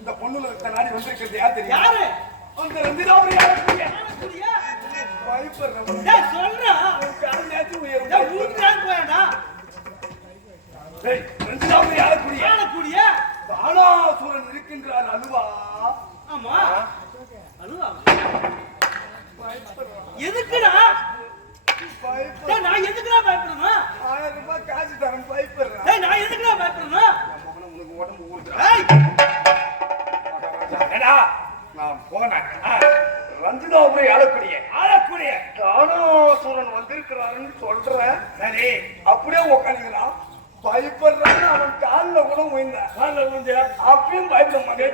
இந்த பொண்ணுல நாடி வந்திருக்கிறது யார் தெரியும்? யாரு? அந்த ரஞ்சிதாபுரி சொல்றா ரஞ்சிதாபுரி ஆளக்கூடிய பாலாசூரன் இருக்கின்றார் அலுவா. ஆமா அலுவா எதுக்குடா நான் எதுக்குடா பயப்படணும்? 1000 ரூபாய் காசு தரேன் பயப்படுறேன். நான் எதுக்குடா பயப்படணும்? உடம்பு நான் போனேன் ரஞ்சிதாபுரி ஆளக்கூடிய தானாசூரன் வந்திருக்கிறாருன்னு சொல்றேன். சரி அப்படியே உட்காந்துக்கலாம் பயப்படுறான்னு அவன் காலில் கூட விழுந்தேன். அப்பயும் பயப்பட மாட்டேன்.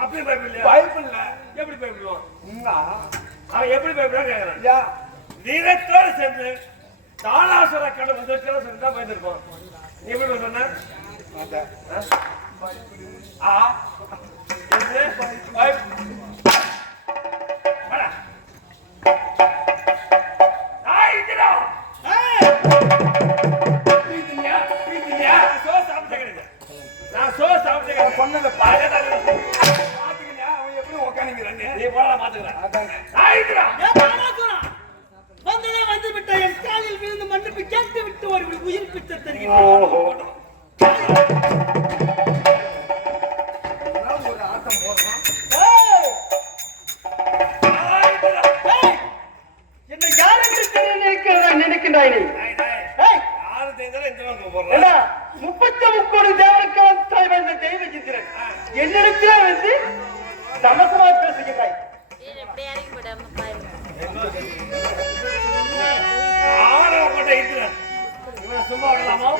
அப்பயும் பயப்படல. எப்படி பயப்படுவான்? அவன் எப்படி பயப்படுறான் கேட்கறான். வீரத்தோடு சேர்ந்து தானாசுர கடை வந்திருக்கிற சொல்லிதான் பயந்துருப்பான். நீ எப்படி சொன்ன? வந்து விட்ட என் காலில் விழுந்து மன்னிப்பு கேட்டு விட்டு ஒரு உயிர் பிச்சை தருகிறேன். ஒரு ஆட்டம் போடுறான். என்ன யார் என்று நினைக்கின்றாய் நீ? 33 தேவனுக்கு வந்த தெய்வ சித்திரன் என்னிடத்திலே வந்து சமசமா பேசுகிறாய். சும்மா விடலாமா?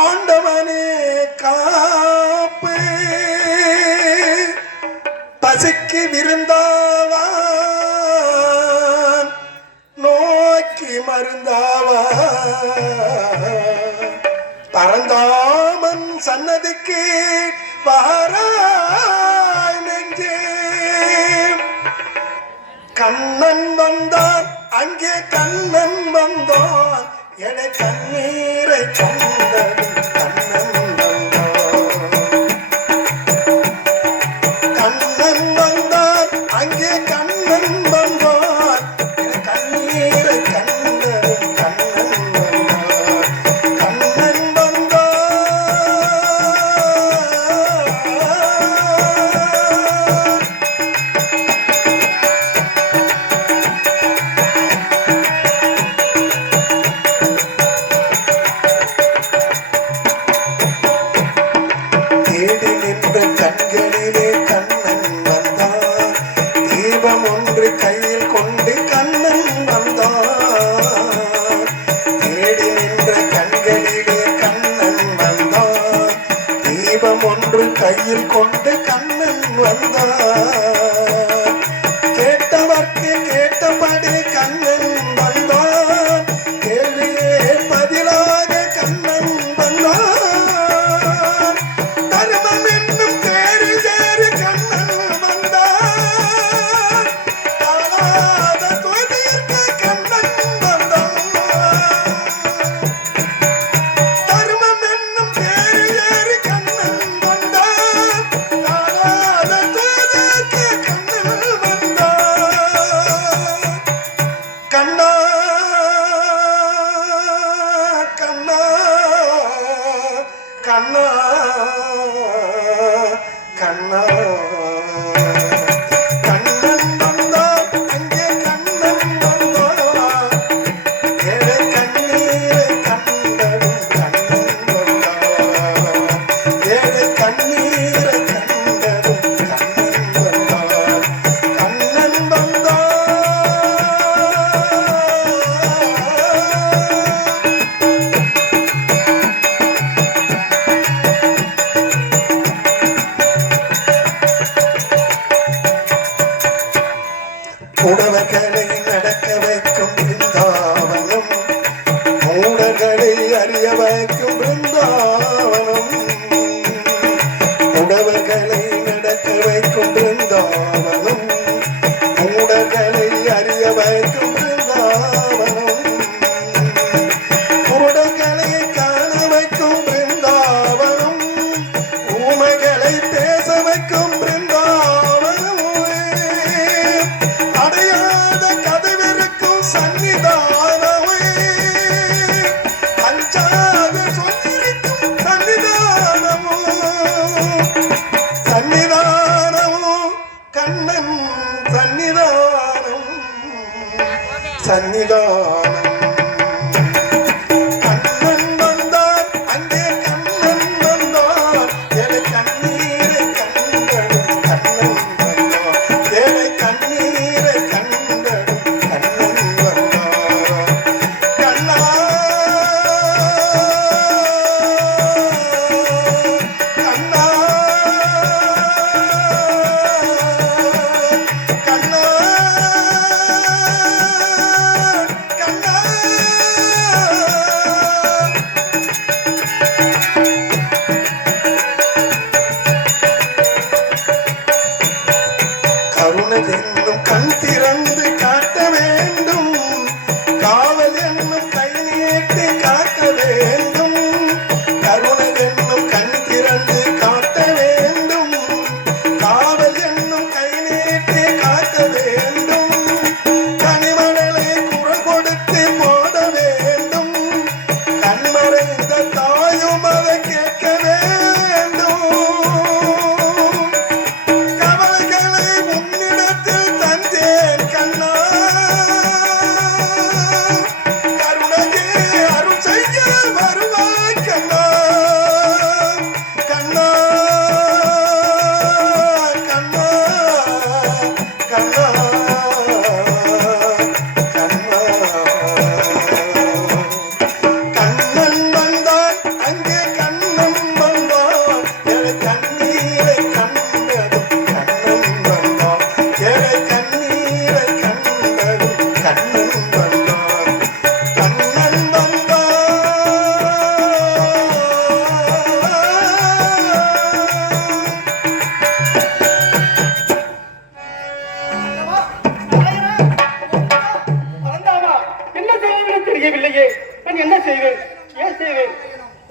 ஆண்டவனே காப்பு பசிக்கு விருந்தாவான் நோக்கி மருந்தாவான் பரந்தாமன் சன்னதிக்கு வாராய் நெஞ்சே கண்ணன் வந்தான் அங்கே கண்ணன் வந்தான் என கண்ணீரை கொண்டது கண்ணன் வந்தான் கண்ணன் வந்தான் அங்கே கண்ணன் வந்தான் என கண்ணீரை கண்டது கண்ணன் வந்தான் கண்ணன் வந்தான் தேடி நின்ற கண்களிலே கண்ணன் வந்தான் தீபம் ஒன்று கையில் கொண்டு கண்ணன் வந்தான் தேடி நின்ற கண்களிலே கண்ணன் வந்தான் தீபம் ஒன்று கையில் கொண்டு கண்ணன் வந்தான் கேட்டவர்க்கு கேட்டபடி கண்ணன் வந்தான் கேள்வியே பதிலாக கண்ணன் வந்தான் தர்மம் என்னும் பேரில் சேரி கண்ணன் வந்தான் தாழாத துயர்க்க கண்ணன் வந்தான் தர்மம் என்னும் பேரில் ஏறி கண்ணன் வந்தான் தாழாத துயர்க்க கண்ணன் வந்தான் கண்ணா கண்ணா கண்ணா கண்ணா கண்ணன் வந்தான் அங்கே கண்ணன் வந்தான் ஏழை கண்ணீரை கண்டதும் கண்ணன் வந்தான் ஏழை கண்ணீரை கண்டதும் கண்ணன் வந்தான் கண்ணன் வந்தான் உடவர்களை நடக்க வைக்கும் பிருந்தாவனம் மூடர்களை அறிய வைக்கும் பிருந்தாவனம் உடவர்களை நடக்க வைக்கும் பிருந்தாவனம் மூடர்களை அறிய வைக்கும் பிருந்தாவனம் குருடர்களை காண வைக்கும் பிருந்தாவனம் ஊமைகளை பேச வைக்கும் பிருந்தாவனம் அடையாத கதவிருக்கும் சன்னிதானமே அஞ்சா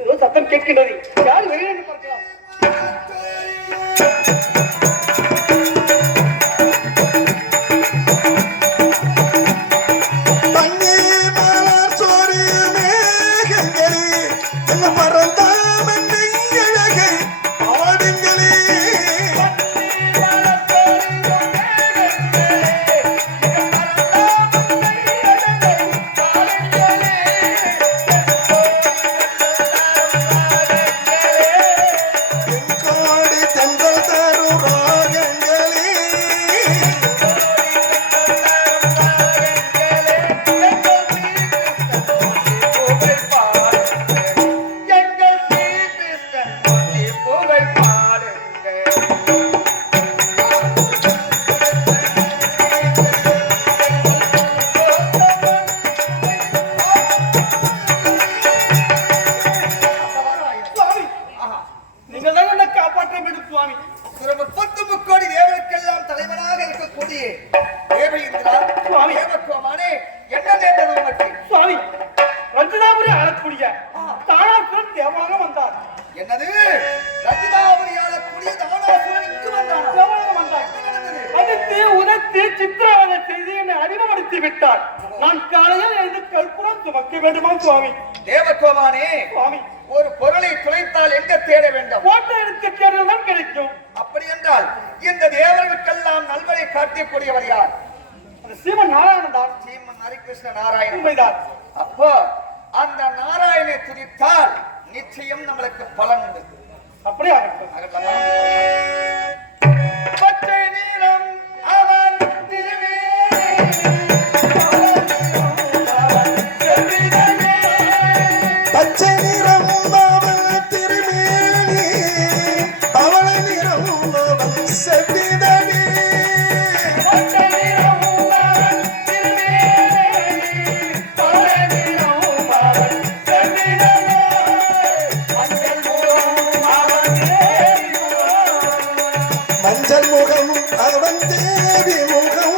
ஏதோ சத்தம் கேட்கின்றது. யார் வெளியே நின்று பார்க்கலாம். நான் காலையில் எழுந்து கற்பூரம் சுமக்க வேண்டுமா சுவாமி? தேவகோமானே, சுவாமி, ஒரு பொருளை துளைத்தால் எங்க தேட வேண்டும்? போட்டோ எடுத்து தேடுவதுதான் கிடைக்கும். அப்படி என்றால் இந்த தேவர்களுக்கெல்லாம் நல்வழி காட்டக்கூடியவர் யார்? சீமன் நாராயணன் தான். சீமன் ஹரிகிருஷ்ண நாராயணன் உண்மைதான். அப்போ அந்த நாராயணனை துதித்தால் நிச்சயம் நம்மளுக்கு பலன் உண்டு. அப்படியே ஆகட்டும். பச்சை நீலம் அவன் பச்சை நிறம் அவள் திருமேனி, அவளை நிறம் அவள் செவ்விதழி. மஞ்சள் முகம் அவன் தேவி முகம்,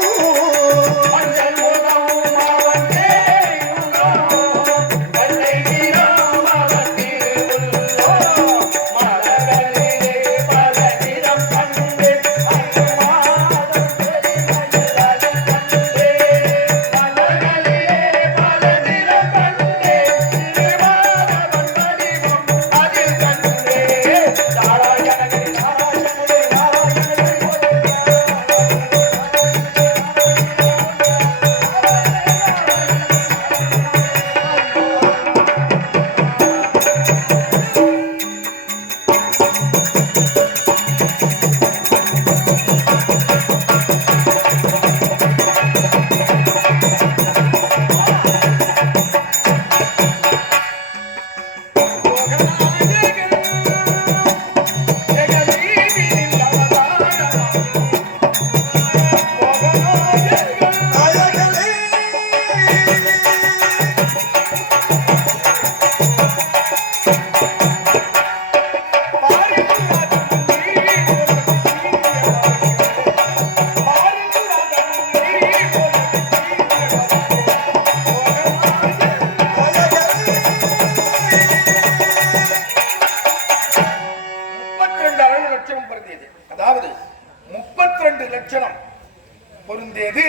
பொருந்தியது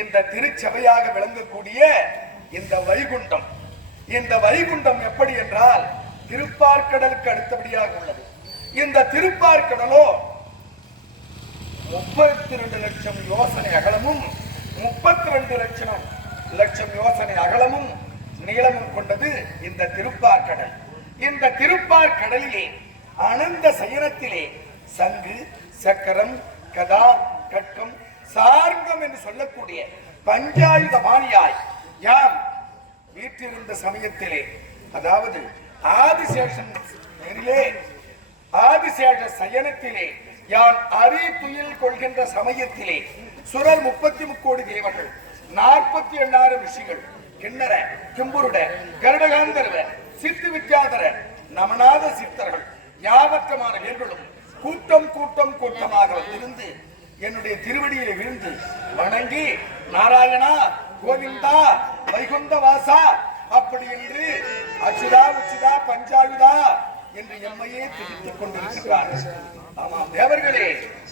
இந்த திருச்சபையாக விளங்கக்கூடிய இந்த வைகுண்டம். இந்த வைகுண்டம் எப்படி என்றால் திருப்பார்கடலுக்கு அடுத்தபடியாக உள்ளது. இந்த திருப்பார்கடலோ 32 லட்சம் யோசனை அகலமும் 32 லட்சம் யோசனை அகலமும் நீளமும் கொண்டது இந்த திருப்பார்கடல். இந்த திருப்பார்கடலிலே அனந்த சயனத்திலே சங்கு, சக்கரம், கதா, கட்கம், சார்கம் என்று சொல்லக்கூடிய பஞ்சாயுத பாணியாய் யாம் வீற்றிருந்த சமயத்திலே, அதாவது ஆதிசேஷன் நேரிலே ஆதிசேஷ சயனத்திலே யான் அரி துயில் கொள்கின்ற சமயத்திலே சுரர் 33 கோடி தேவர்கள், 48,000 ரிஷிகள், கிண்ணற, கிம்புருட, கருடகாந்தர்வ, சித்து வித்யாதர, நமநாத சித்தர்கள், யாவற்றமான வேர்களும் கூட்டம் கூட்டம் கூட்டமாக இருந்து என்னுடைய திருவடியிலே விழுந்து வணங்கி, நாராயணா, கோவிந்தா, வைகுந்த வாசா, அப்படி என்று அச்சுதா உச்சுதா பஞ்சாயுதா என்று எம்மையே திரித்துக் கொண்டிருக்கிறார்கள். ஆமாம் தேவர்களே,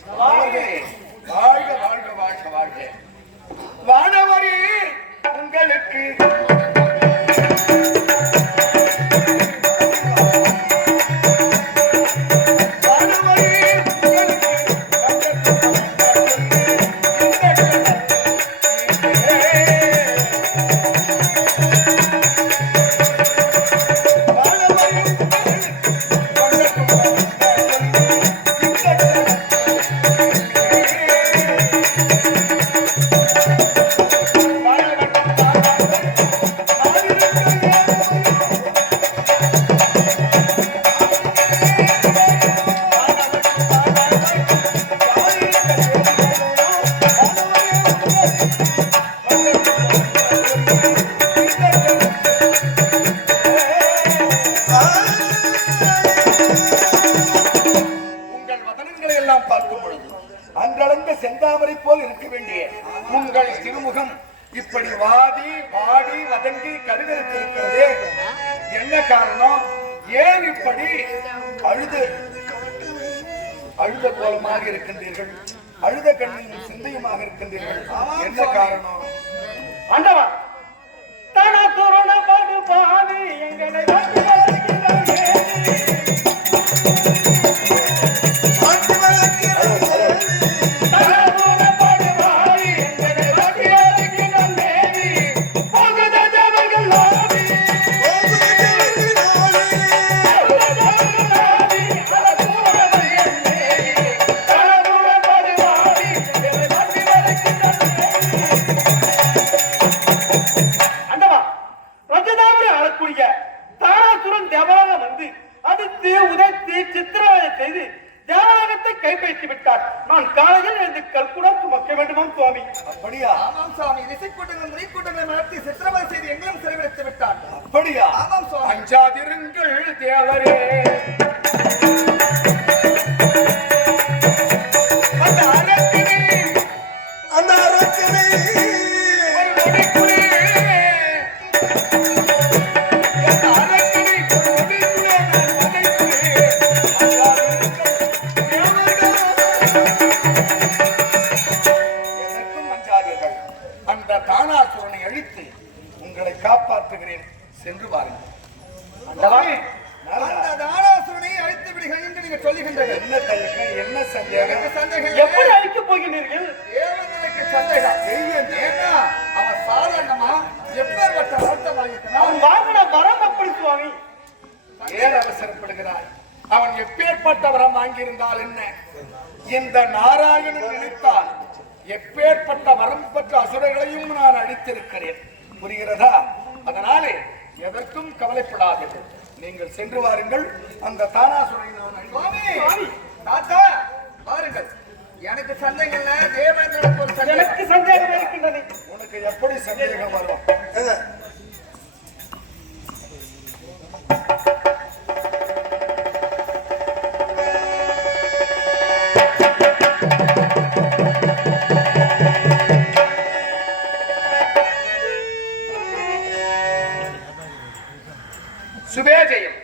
தேவர்களே, வாழ்க வாழ்க வாழ்க வாழ்க. வானவரே உங்களுக்கு செந்தாமரை போல் இருக்க வேண்டிய உங்கள் திருமுகம் இப்படி வாடி வாடி வதங்கி கருதரித்திருக்கிறதே, என்ன காரணம்? ஏன் இப்படி அழுத கோலமாக இருக்கின்றீர்கள்? அழுத கண்ணின் சிந்தையுமாக இருக்கின்றீர்கள், என்ன காரணம்? ஆண்டவா, தானா தோரண பாடு பாடி எங்களை கைப்பற்றி விட்டார். நான் காலையில் எழுந்து கல்குடம் சுமக்க வேண்டுமா சுவாமி? அப்படியா? ஆமாம் சுவாமி. இசைக்கூட்டங்கள் முறைக்கூட்டங்களை நடத்தி சித்திரவதை செய்து எங்களும் சிறைவிடுத்து விட்டார். அப்படியா? ஆமாம் சுவாமி. அஞ்சாதிருங்கள் தேவரே, அந்த அரக்கனை தானாசுரனை அழித்து உங்களை காப்பாற்றுகிறேன், சென்று பாருங்கள். அந்த தானாசுரனை அழித்து விடுகிறேன் என்று நீங்க சொல்லுகின்றீர்கள். என்ன தயக்கம், என்ன சந்தேகம்? எப்படி அழிக்கப் போகிறீர்கள்? தேவர்களுக்கு சந்தேகம். ஏன்னா அவன் சாதாரணமா எப்பேற்பட்ட வருத்தமாயிருக்கிறான். அவன் வாங்கின வரம் அப்படி சுவாமி. ஏன் அவசரப்படுகிறார்? அவன் எப்பேற்பட்ட வரம் வாங்கியிருந்தால் என்ன? இந்த நாராயணன் நினைத்தால் எப்பேற்பட்ட வரம் பெற்ற அசுரர்களையும் நான் அழித்திருக்கிறேன், புரிகிறதா? அதனாலே எதற்கும் கவலைப்படாதீர்கள், நீங்கள் சென்று வாருங்கள். அந்த தானாசுரனை நான் தாத்தா பாருங்கள், எனக்கு சந்தேகம் இல்ல, தேவேந்திரனுக்கு ஒரு சந்தேகம். எனக்கு சந்தேகம் இருக்கின்றது. உனக்கு எப்படி சந்தேகம் வரும்? சுபேஜயம்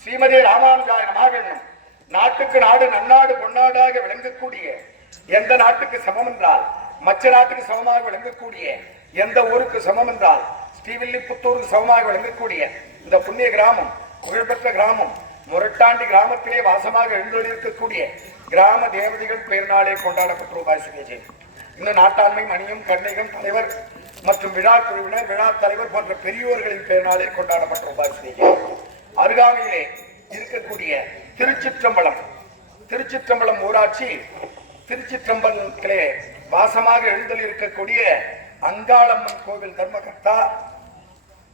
ஸ்ரீமதி ராமானுஜாய நமகன்னம். நாட்டுக்கு நாடு நன்னாடு பொன்னாடாக விளங்கக்கூடிய எந்த நாட்டுக்கு சமம் என்றால் மற்ற நாட்டுக்கு சமமாக விளங்கக்கூடிய, எந்த ஊருக்கு சமம் என்றால் ஸ்ரீவில்லிபுத்தூருக்கு சமமாக விளங்கக்கூடிய இந்த புண்ணிய கிராமம், புகழ்பெற்ற கிராமம் முரட்டாண்டி கிராமத்திலே வாசமாக எழுந்தொழிருக்கக்கூடிய கிராம தேவதைகள் பெயர் நாளே கொண்டாடப்பட்ட ரூபாய் சுபேஜயம். இன்னும் நாட்டாண்மை மணியம் கண்ணிகம் தலைவர் மற்றும் விழா குழுவினர், விழா தலைவர் போன்ற பெரியோர்களின் பெயர்நாளில் கொண்டாடப்பட்ட ரூபாய் சுபேஜயம். அருகாமையிலே இருக்கக்கூடிய திருச்சிற்றம்பலம் ஊராட்சி, திருச்சிற்றம்பலத்திலே வாசமாக எழுந்தல் இருக்கக்கூடிய அங்காளம்மன் கோவில் தர்மகர்த்தா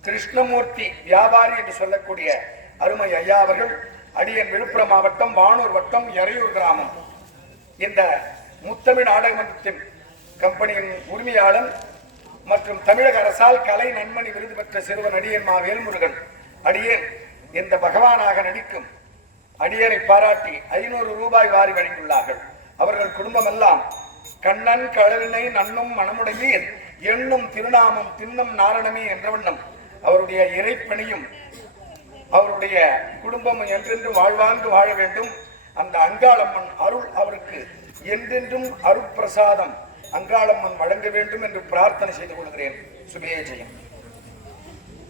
கிருஷ்ணமூர்த்தி வியாபாரி என்று சொல்லக்கூடிய அருமை ஐயா அவர்கள் அடியன் விழுப்புரம் மாவட்டம் வானூர் வட்டம் எறையூர் கிராமம் இந்த முத்தமிழ் நாடக மன்றத்தின் கம்பெனியின் உரிமையாளன் மற்றும் தமிழக அரசால் கலை நன்மணி விருது பெற்ற சிறுவன் அடியன் மா வேல்முருகன் அடியேன் இந்த பகவானாக நடிக்கும் அடியனை பாராட்டி 500 ரூபாய் வாரி வழங்கியுள்ளார்கள். அவர்கள் குடும்பம் எல்லாம் கண்ணன் கழலினை நன்னும் மனமுடையீர் எண்ணும் திருநாமம் தின்னும் நாரணமே என்ற வண்ணம் அவருடைய இறைப்பணியும் அவருடைய குடும்பமும் என்றென்றும் வாழ்வாங்கு வாழ வேண்டும். அந்த அங்காளம்மன் அருள் அவருக்கு என்றென்றும் அருட்பிரசாதம் அங்காளம்மன் வழங்க வேண்டும் என்று பிரார்த்தனை செய்து கொள்கிறேன். சுபே ஜெயம்.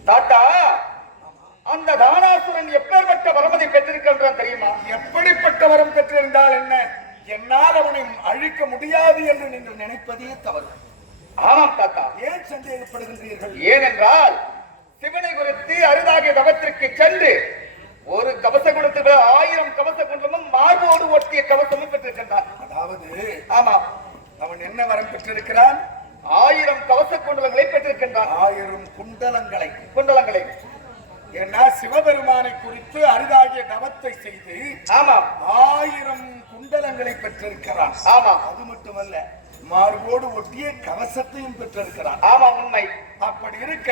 தாத்தா, அந்த தானாசுரன் எப்பேற்பட்ட வரமதை பெற்றிருக்கின்றான் தெரியுமா? எப்படிப்பட்ட வரம் பெற்றிருந்தால் என்ன? என்னால் அவனை அழிக்க முடியாது என்று நீங்கள் நினைப்பதே தவறு. ஆமாம் தாத்தா. ஏன் சந்தேகப்படுகின்றீர்கள்? ஏனென்றால் சிவனை குறித்து அரிதாகிய தவத்திற்கு சென்று ஒரு கவச குணத்துக்கு 1000 கவச குண்டமும் மார்போடு ஒட்டிய கவசமும் பெற்றிருக்கின்றான். அதாவது ஆமா, அவன் என்ன வரம் பெற்றிருக்கிறான்? 1000 கவச குண்டலங்களை பெற்றிருக்கின்றான். 1000 குண்டலங்களை. குண்டலங்களை ஏன்னா சிவபெருமானை குறித்து அரிதாகிய தவத்தை செய்து ஆமா 1000 குண்டலங்களை பெற்றிருக்கிறான். ஆமா, அது மட்டுமல்ல, மார்போடு ஒட்டிய கவசத்தையும் பெற்றிருக்கிறான். ஆமா, உண்மை. அப்படி இருக்க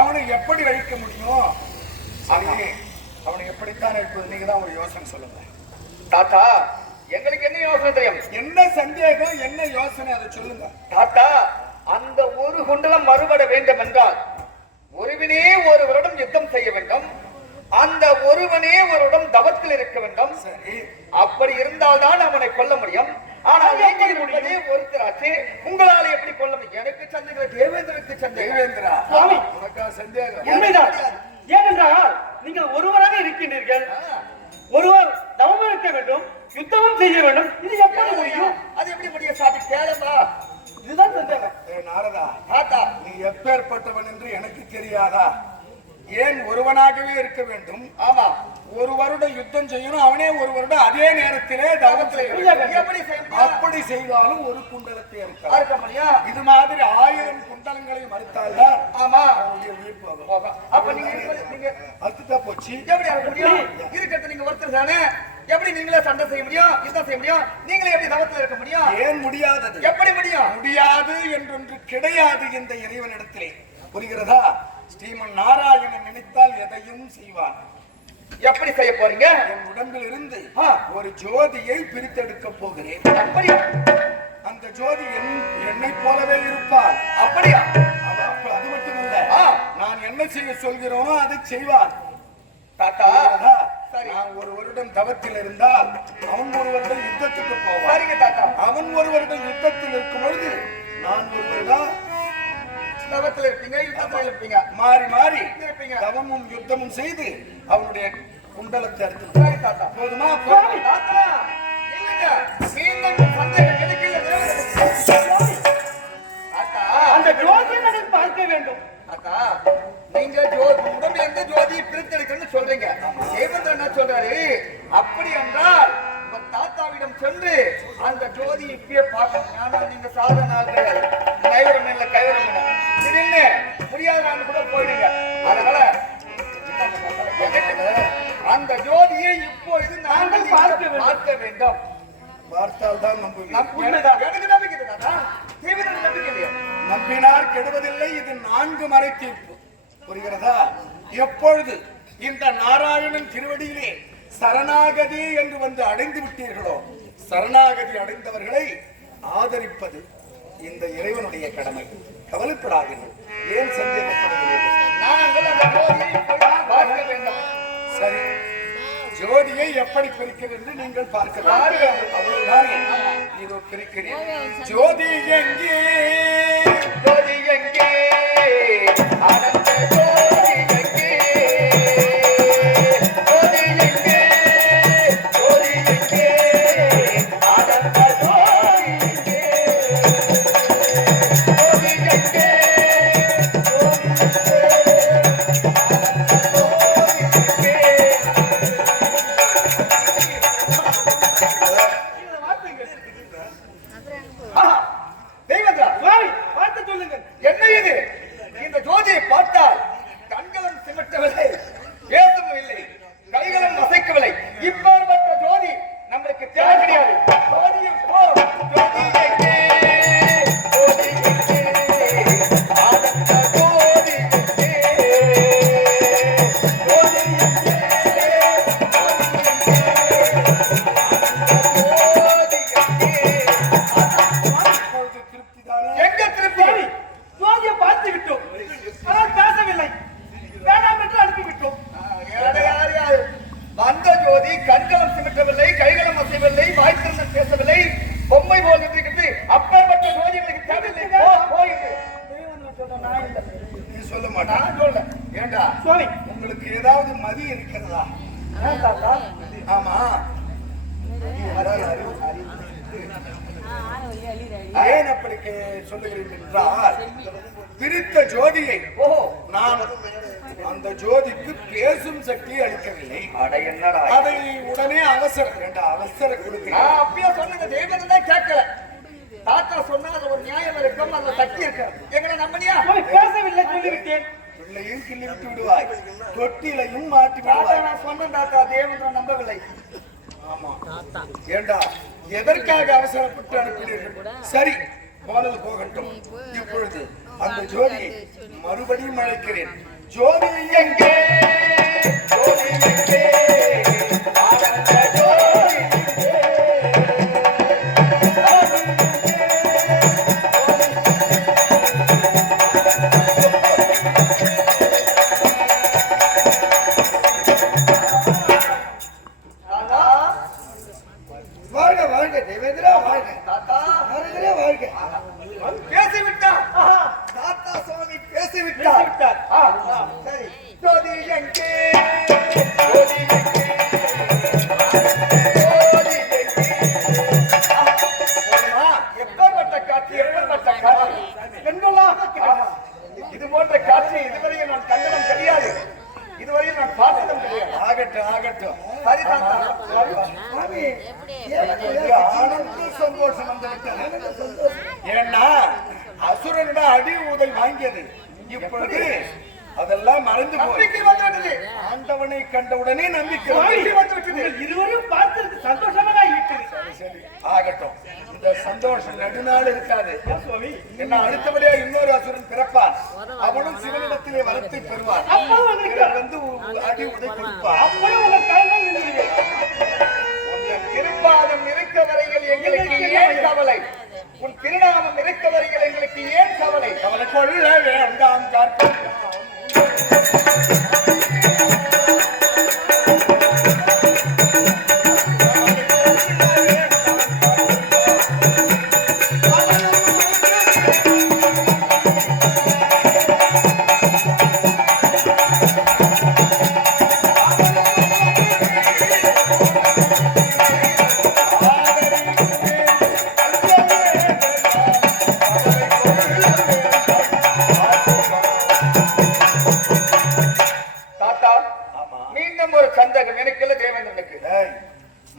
அவனை எப்படி அழிக்க முடியும்? சரி, அவனை எப்படித்தான் இருப்பது? நீங்க தான் ஒரு யோசனை சொல்லுங்க. தாத்தா, எங்களுக்கு என்ன யோசனை தெரியும்? என்ன சந்தேகம், என்ன யோசனை, அதை சொல்லுங்க. தாத்தா, அந்த ஒரு குண்டலம் மறுபட வேண்டும் என்றால் ஒருவனே ஒரு வருடம் யுத்தம் செய்ய வேண்டும். அந்த ஒருவனே ஒருவரிடம் தவத்தில் இருக்க வேண்டும். சரி, அப்படி இருந்தால்தான் அவனை கொல்ல முடியும். ஆனால் இருப்பதே ஒருத்தராச்சு, உங்களால் எப்படி கொல்ல முடியும்? எனக்கு சந்தேகம், தேவேந்திரனுக்கு சந்தேகம். தேவேந்திரா, சுவாமி, உனக்கா சந்தேகம்? உண்மைதான். ஏனென்றால் நீங்கள் ஒருவராக இருக்கின்றீர்கள், ஒருவர் தவம் இருக்க வேண்டும், யுத்தமும் செய்ய வேண்டும். இது எப்படி முடியும்? அது எப்படி முடியும் சாமி? கேளம்பா, இதுதான் சந்தேகம். நாரதா, தாத்தா, நீ எப்பேற்பட்டவன் என்று எனக்கு தெரியாதா? ஏன் ஒருவனாகவே இருக்க வேண்டும்? ஆமா, ஒரு வருடம் யுத்தம் செய்யணும், அவனே ஒரு வருடம் அதே நேரத்திலே தவத்தில் அப்படி செய்தாலும் ஒரு குண்டலத்தை அறுக்க முடியும். இது மாதிரி 1000 குண்டலங்களை மறுத்தால்தான் ஆமா அவனுடைய உயிர் போகும். அப்ப நீங்க அத்துதான் போச்சு. எப்படி அறுக்க முடியும்? இருக்கிறது நீங்க ஒருத்தர் தானே, எப்படி நீங்களே சண்டை செய்ய முடியும், யுத்தம் செய்ய முடியும்? நீங்களே எப்படி தவத்தில் இருக்க முடியும்? ஏன் முடியாதது? எப்படி முடியும்? முடியாது என்றொன்று கிடையாது இந்த இறைவனிடத்திலே. புரிகிறதா? ஸ்ரீமன் நாராயணன் நினைத்தால் எதையும் செய்வான். எப்படி செய்ய போறீங்க? என் உடம்பில் இருந்து ஒரு ஜோதியை பிரித்தெடுக்க போகிறேன். அப்படியா? அந்த ஜோதி என்னை போலவே இருப்பார். அப்படியா? அது மட்டுமல்ல, நான் என்ன செய்ய சொல்கிறோனோ அதை செய்வான். தாத்தா, சரி, நான் ஒரு வருடம் தவத்தில் இருந்தால் அவன் ஒரு வருடம் யுத்தத்துக்கு போவான். சரிங்க தாத்தா. அவன் ஒரு வருடம் யுத்தத்தில் இருக்கும் பொழுது நான் ஒரு வருடம் தவத்தில் இருப்பீங்க, யுத்தத்தில் இருப்பீங்க, மாறி மாறி இருப்பீங்க. தவமும் யுத்தமும் செய்து அவனுடைய குண்டலத்தை அறுத்து. சரி தாத்தா. போதுமா? தாத்தா, இல்லைங்க, மீண்டும் சந்தேகம் எனக்கு இல்லை. தாத்தா, அந்த ஜோதியை நான் பார்க்க வேண்டும். தாத்தா, நீங்க உடம்புல இருந்து ஜோதியை பிரித்தெடுக்கணும்னு சொல்றீங்க. தேவேந்திரன் என்ன சொல்றாரு? அப்படி என்றால் உங்க தாத்தாவிடம் சென்று அந்த ஜோதி இப்பயே பார்க்கணும். நீங்க சாதனை கைவரம் இல்லை, கைவரம் இல்லை, திடீர்னு முடியாத கூட போயிடுங்க. அதனால அந்த ஜோதியை இப்பொழுது நாங்கள் பார்க்க வேண்டும். பார்த்தால் தான் நம்புகிறேன். எனக்கு நம்பிக்கை தாத்தா, தேவேந்திரன் நம்பிக்கை இல்லையா? நம்பினார் கெடுவதில்லை. இது 4 மறை தீர்ப்பு. புரிகிறதா? எப்பொழுது இந்த நாராயணன் திருவடியிலே சரணாகதி என்று வந்து அடைந்து விட்டீர்களோ, சரணாகதி அடைந்தவர்களை ஆதரிப்பது இந்த இறைவனுடைய கடமை. கவலைப்படாதீர்கள். ஏன் சந்தேகப்படுகிறீர்கள்? நாங்கள் அந்த ஜோதியை பார்க்க வேண்டும். சரி, ஜோதியை எப்படி பிரிக்கிறது என்று நீங்கள் பார்க்கலாம். அவ்வளவுதானே? இதோ பிரிக்கிறேன். ஜோதி எங்கே, ஜோதி எங்கே, ஆனந்த ஜோதி எங்கே, ஜோதி எங்கே, ஜோதி எங்கே, ஆனந்த ஜோதி எங்கே, ஜோதி எங்கே, தேவேந்திரா, பார்த்து சொல்லுங்க, என்ன இது? இந்த ஜோதியை பார்த்தால் கண்களும் சிமிட்டவில்லை, பேசவும் இல்லை, கைகளும் அசைக்கவில்லை. இப்பேற்பட்ட ஜோதி நம்மளுக்கு தேவை கிடையாது. ஜோதியும் போ. ஜோதி எங்கே, ஜோதி எங்கே, ஆனந்த ஜோதி எங்கே, ஜோதி எங்கே, மதி இருக்கிறதா? தாத்தா ஆமா. ஏன் அப்படி சொல்லுகிறேன் என்றால், பிரித்த ஜோதியை நான் அந்த ஜோதிக்கு பேசும் சக்தியை அளிக்கவில்லை. அதை உடனே அவசர கொடுக்கிறேன். அப்பயே சொன்ன தெய்வம் தான் கேட்கல. தாத்தா சொன்னா அது ஒரு நியாயம் இருக்கும், அந்த சக்தி இருக்கு. எங்களை நம்பனியா? பேசவில்லை சொல்லிவிட்டேன். பிள்ளையும் கிள்ளி விட்டு விடுவாய், தொட்டிலையும் மாட்டி விடுவாய். நான் சொன்னேன் தாத்தா, தேவன் நம்பவில்லை. ஆமா ஏண்டா, எதற்காக அவசரப்பட்டு அனுப்பினீர்கள்? சரி, போனது போகட்டும். இப்பொழுது அந்த ஜோதியை மறுபடியும் அழைக்கிறேன். ஜோதி எங்கே? ஜோதி எங்கே? ஆனந்த ஜோதி எங்கே? வாழ்க வாழ்க தேவேந்திரா, வாழ்க தாத்தா நரேந்திரா, வாழ்க. பேசிவிட்டார். தாத்தா சுவாமி பேசிவிட்டார். சரி, ஜோதி எங்கே? ஜோதி எங்கே? ஜோதி எங்கே? எப்பேற்பட்ட காட்சி, எப்பேற்பட்ட காட்சி! பெண்களாக இது போன்ற காட்சி இதுவரையும் நான் கண்டதும் கிடையாது, இதுவரையும் நான் பார்த்ததும் கிடையாது. ஆகட்டும் ஆகட்டும். சரி தாத்தா. சாமி, ஆனந்த சந்தோஷம் வந்துவிட்டது. ஏன்னா அசுரனோட அடி உதை வாங்கியது இப்பொழுது அதெல்லாம் மறந்து நம்பிக்கை வந்துவிட்டது. ஆண்டவனை கண்டவுடனே நம்பிக்கை வந்துவிட்டது. இருவரும் பார்த்து சந்தோஷமாக ஆகிவிட்டது. சரி, ஆகட்டும். இந்த சந்தோஷம் நெடுநாள் இருக்காது. சுவாமி, என்ன அடுத்தபடியா இன்னொரு அசுரன் பிறப்பான். அவனும் சிவனிடத்திலே வரத்தை பெறுவான். வந்து அடி உதை கொடுப்பான். உன் திருப்பாதம் இருக்க வரையில் எங்களுக்கு ஏன் கவலை? உன் திருநாமம் இருக்க வரையில் எங்களுக்கு ஏன் கவலை? அவனை கொள்ள வேண்டாம் கார்த்திகா.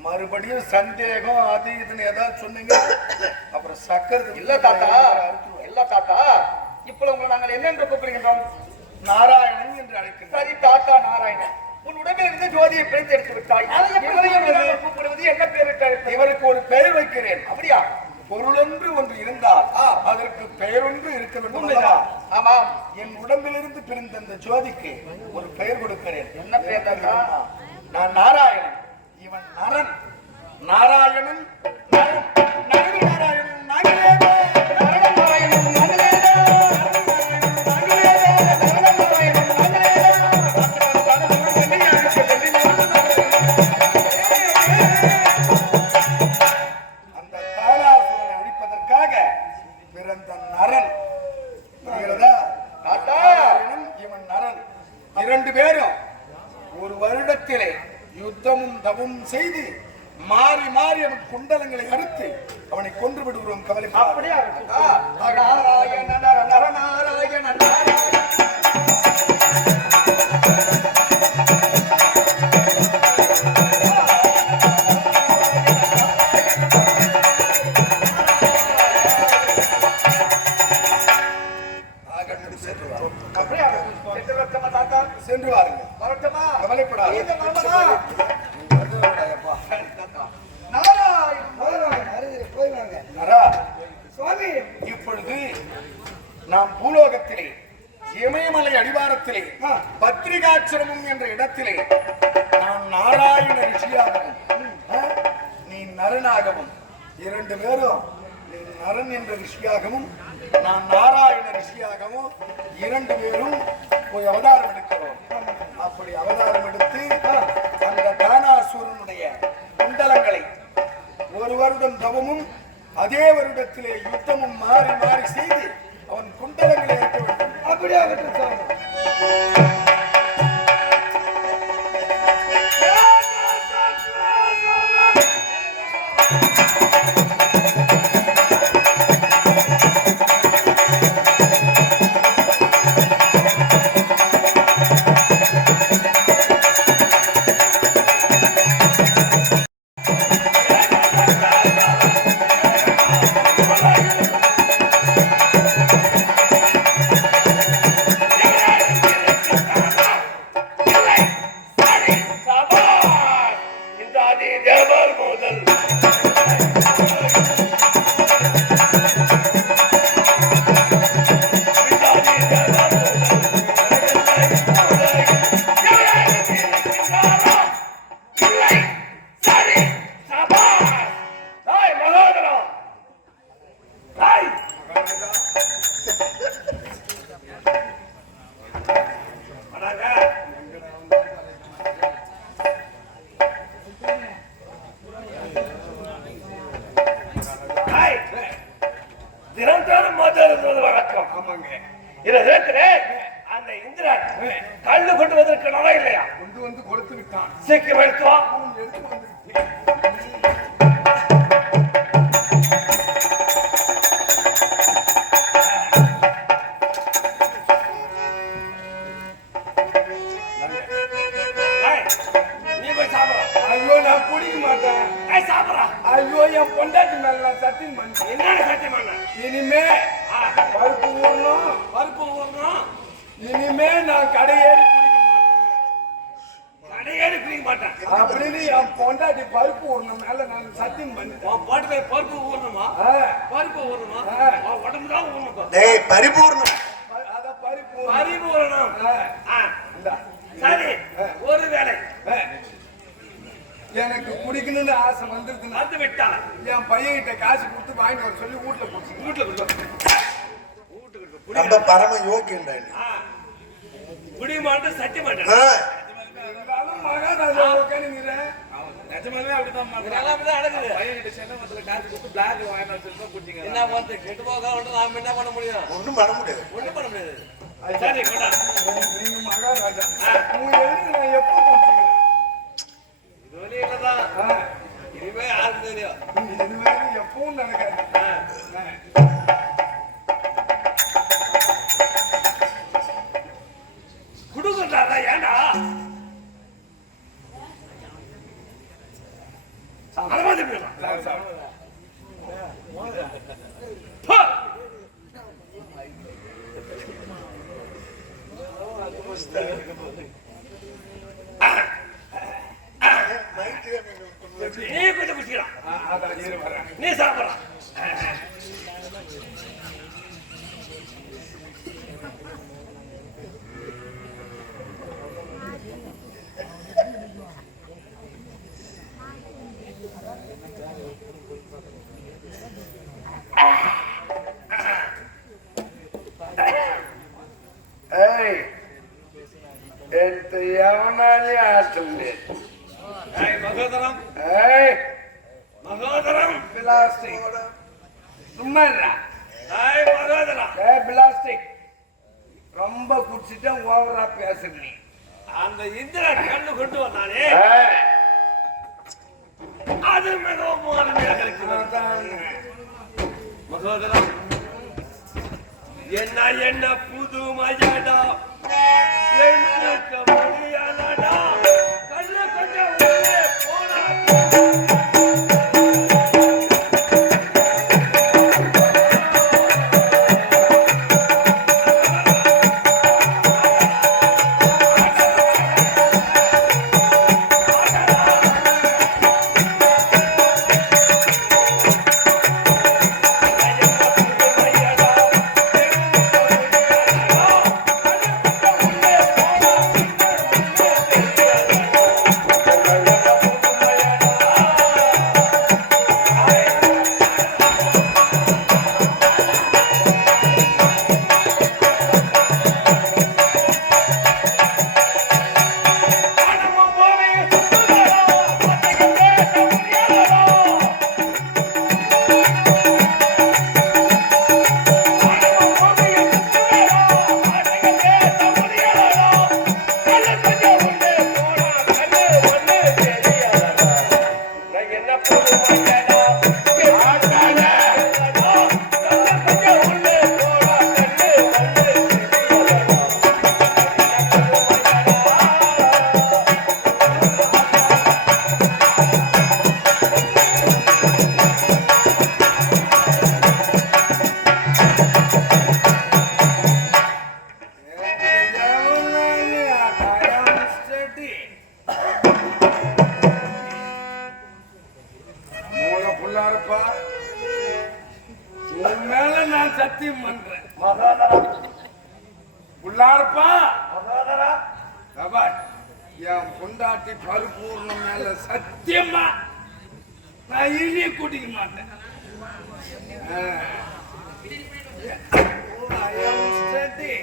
மறுபடியும் சந்தேகம் அது இதுன்னு ஏதாவது சொன்னீங்க அப்புறம் சக்கரை இல்ல தாத்தா, இல்ல தாத்தா. இப்ப உங்களை நாங்கள் என்னென்று கூப்பிடுகின்றோம்? நாராயணன் என்று அழைக்கின்றோம். சரி தாத்தா, நாராயணன். உன் உடம்பில் இருந்து ஜோதியை பிரித்து எடுத்து விட்டாய். கூப்பிடுவது என்ன பேர் விட்டாய்? இவருக்கு ஒரு பெயர் வைக்கிறேன். அப்படியா? பொருளொன்று ஒன்று இருந்தால் அதற்கு பெயரொன்று இருக்க வேண்டும். ஆமா, என் உடம்பிலிருந்து பிரிந்த அந்த ஜோதிக்கு ஒரு பெயர் கொடுக்கிறேன். என்ன பெயர் தாத்தா? நான் நாராயணன், இவன் நரன். நாராயணன் நரன், நரன் நாராயணன் நாகலேதா, நரன் நாராயணன் நாகலேதா, நரன் நாராயணன் நாகலேதா. அந்த தாராசுரனை அழிப்பதற்காக பிறந்த நரன். புரிகிறதா? நாராயணன் இவன் நரன். இரண்டு பேரும் ஒரு வருடத்திலே யுத்தமும் தவமும் செய்து மாறி மாறி அவன் குண்டலங்களை அறுத்து அவனை கொன்று விடுகிறோம். கவலை நாராயண நரநாராயண சென்று வாருங்க. வரட்டுமா? கவலைப்படாது. இப்பொழுது நாம் பூலோகத்திலே இமயமலை அடிவாரத்திலே பத்ரிகாச்சிரமம் என்ற இடத்திலே நான் நாராயண ரிஷியாகவும் நீ நரனாகவும், இரண்டு பேரும் நீ நரன் என்ற ரிஷியாகவும் நான் நாராயண ரிஷியாகவும் இரண்டு பேரும் போய் அவதாரம் எடுக்கிறோம். அப்படி அவதாரம் எடுத்து அந்த தானாசூரனுடைய குண்டலங்களை ஒரு வருடம் தவமும் அதே வருடத்திலே யுத்தமும் மாறி மாறி செய்து அவன் குண்டலங்களை ஏற்க வேண்டும். அப்படியாகட்டும். சபாஷ் இந்த ஆதி தேவர் முதல் தினந்தோறும் மது இருந்தது வழக்கம். ஆமாங்க. இதை சேர்க்கிறேன். அந்த இந்திரன் கல்லு கொண்டு வந்திருக்க நோய் இல்லையா? கொண்டு வந்து கொடுத்து விட்டான். சீக்கிரம் எடுத்துவா. எடுத்து வந்து நீ போய் சாப்பிடா. ஐயோ நான் குடிக்க மாட்டேன். சாப்பிடா. ஐயோ என் பொண்டாட்டி மேல நான் சத்தியம் பண்ணேன். என்னன்னு சத்தியம் பண்ண? இனிமே பருப்பு ஊறணும். பருப்பு ஊறணும். இனிமே நான் கடையேறி குடிக்க மாட்டேன். கடையேறி குடிக்க மாட்டேன் அப்படின்னு என் பொண்டாட்டி பருப்பு ஊறணும் மேல நான் சத்தியம் பண்ணிட்டேன். உன் பாட்டுல பருப்பு ஊறணுமா? பருப்பு ஊறணுமா? உன் உடம்பு தான் ஊறணும். டேய் பரிபூர்ணம். அத பருப்பு பருப்பு ஊறணும். இந்தா. சரி, ஒரு வேலை எனக்கு குடிக்கணும்னு ஆசை வந்துருதுன்னா வந்து விட்டா என் பையன்கிட்ட காசு கொடுத்து வாங்கி வர சொல்லி வீட்டுல போச்சு. வீட்டுல நம்ம பரம யோகியன்டா நீ. குடி மாட்டேன் சத்தியம் மாட்டேன். இருந்தாலும் மகாராஜா உட்காந்துங்கிறேன். நிஜமாலுமே அப்படிதான் நடக்குது. பையன்கிட்ட சென்னமத்துல காசு கொடுத்து பிளாக் வாங்கி வச்சிருந்தா குடிச்சிங்க. என்ன பண்றது? கெட்டு போக நாம என்ன பண்ண முடியும்? ஒண்ணும் பண்ண முடியாது. ஒண்ணும் பண்ண முடியாது. சரி கொண்டா. நீங்க மகாராஜா உங்க எழுதி நான் எப்போ குடிச்சுக்கிறேன்? இது வழி இல்லதான். இனிமே யாருக்கு தெரியும்? இதுவே எப்பவும் நடக்காது. குடுக்கட்டாரா? ஏண்டா அனுமதி நீ கொஞ்சம் குடிக்கலாம். அதான் இரு வரேன். நீ சாப்பிடலாம். ஏய் ఎంత యవనాన్ని ఆటండి. மகோதரம் ஏய் மகோதரம் பிளாஸ்டிக் சும்மா மகோதரம் பிளாஸ்டிக் ரொம்ப குடிச்சிட்டா ஓவரா பேசுற நீ. அந்த இந்திரா கண்ணு கொண்டு வந்தானே அது மிகவும் அருமையாக இருக்கிறது. மகோதரம் என்ன என்ன புது மஜாடா எழுக்க முடியாதடா கண்ணு கொஞ்சம் உள்ளே போடா. உள்ளே போடா. சத்தியம் பண்றேன். மகாதரா உள்ளாரப்பா மகாதரா கபாட் என் பொண்டாட்டி பரிபூர்ணம் மேல சத்தியமா நான் இழிய கூட்டிக்க மாட்டேன். I am steady.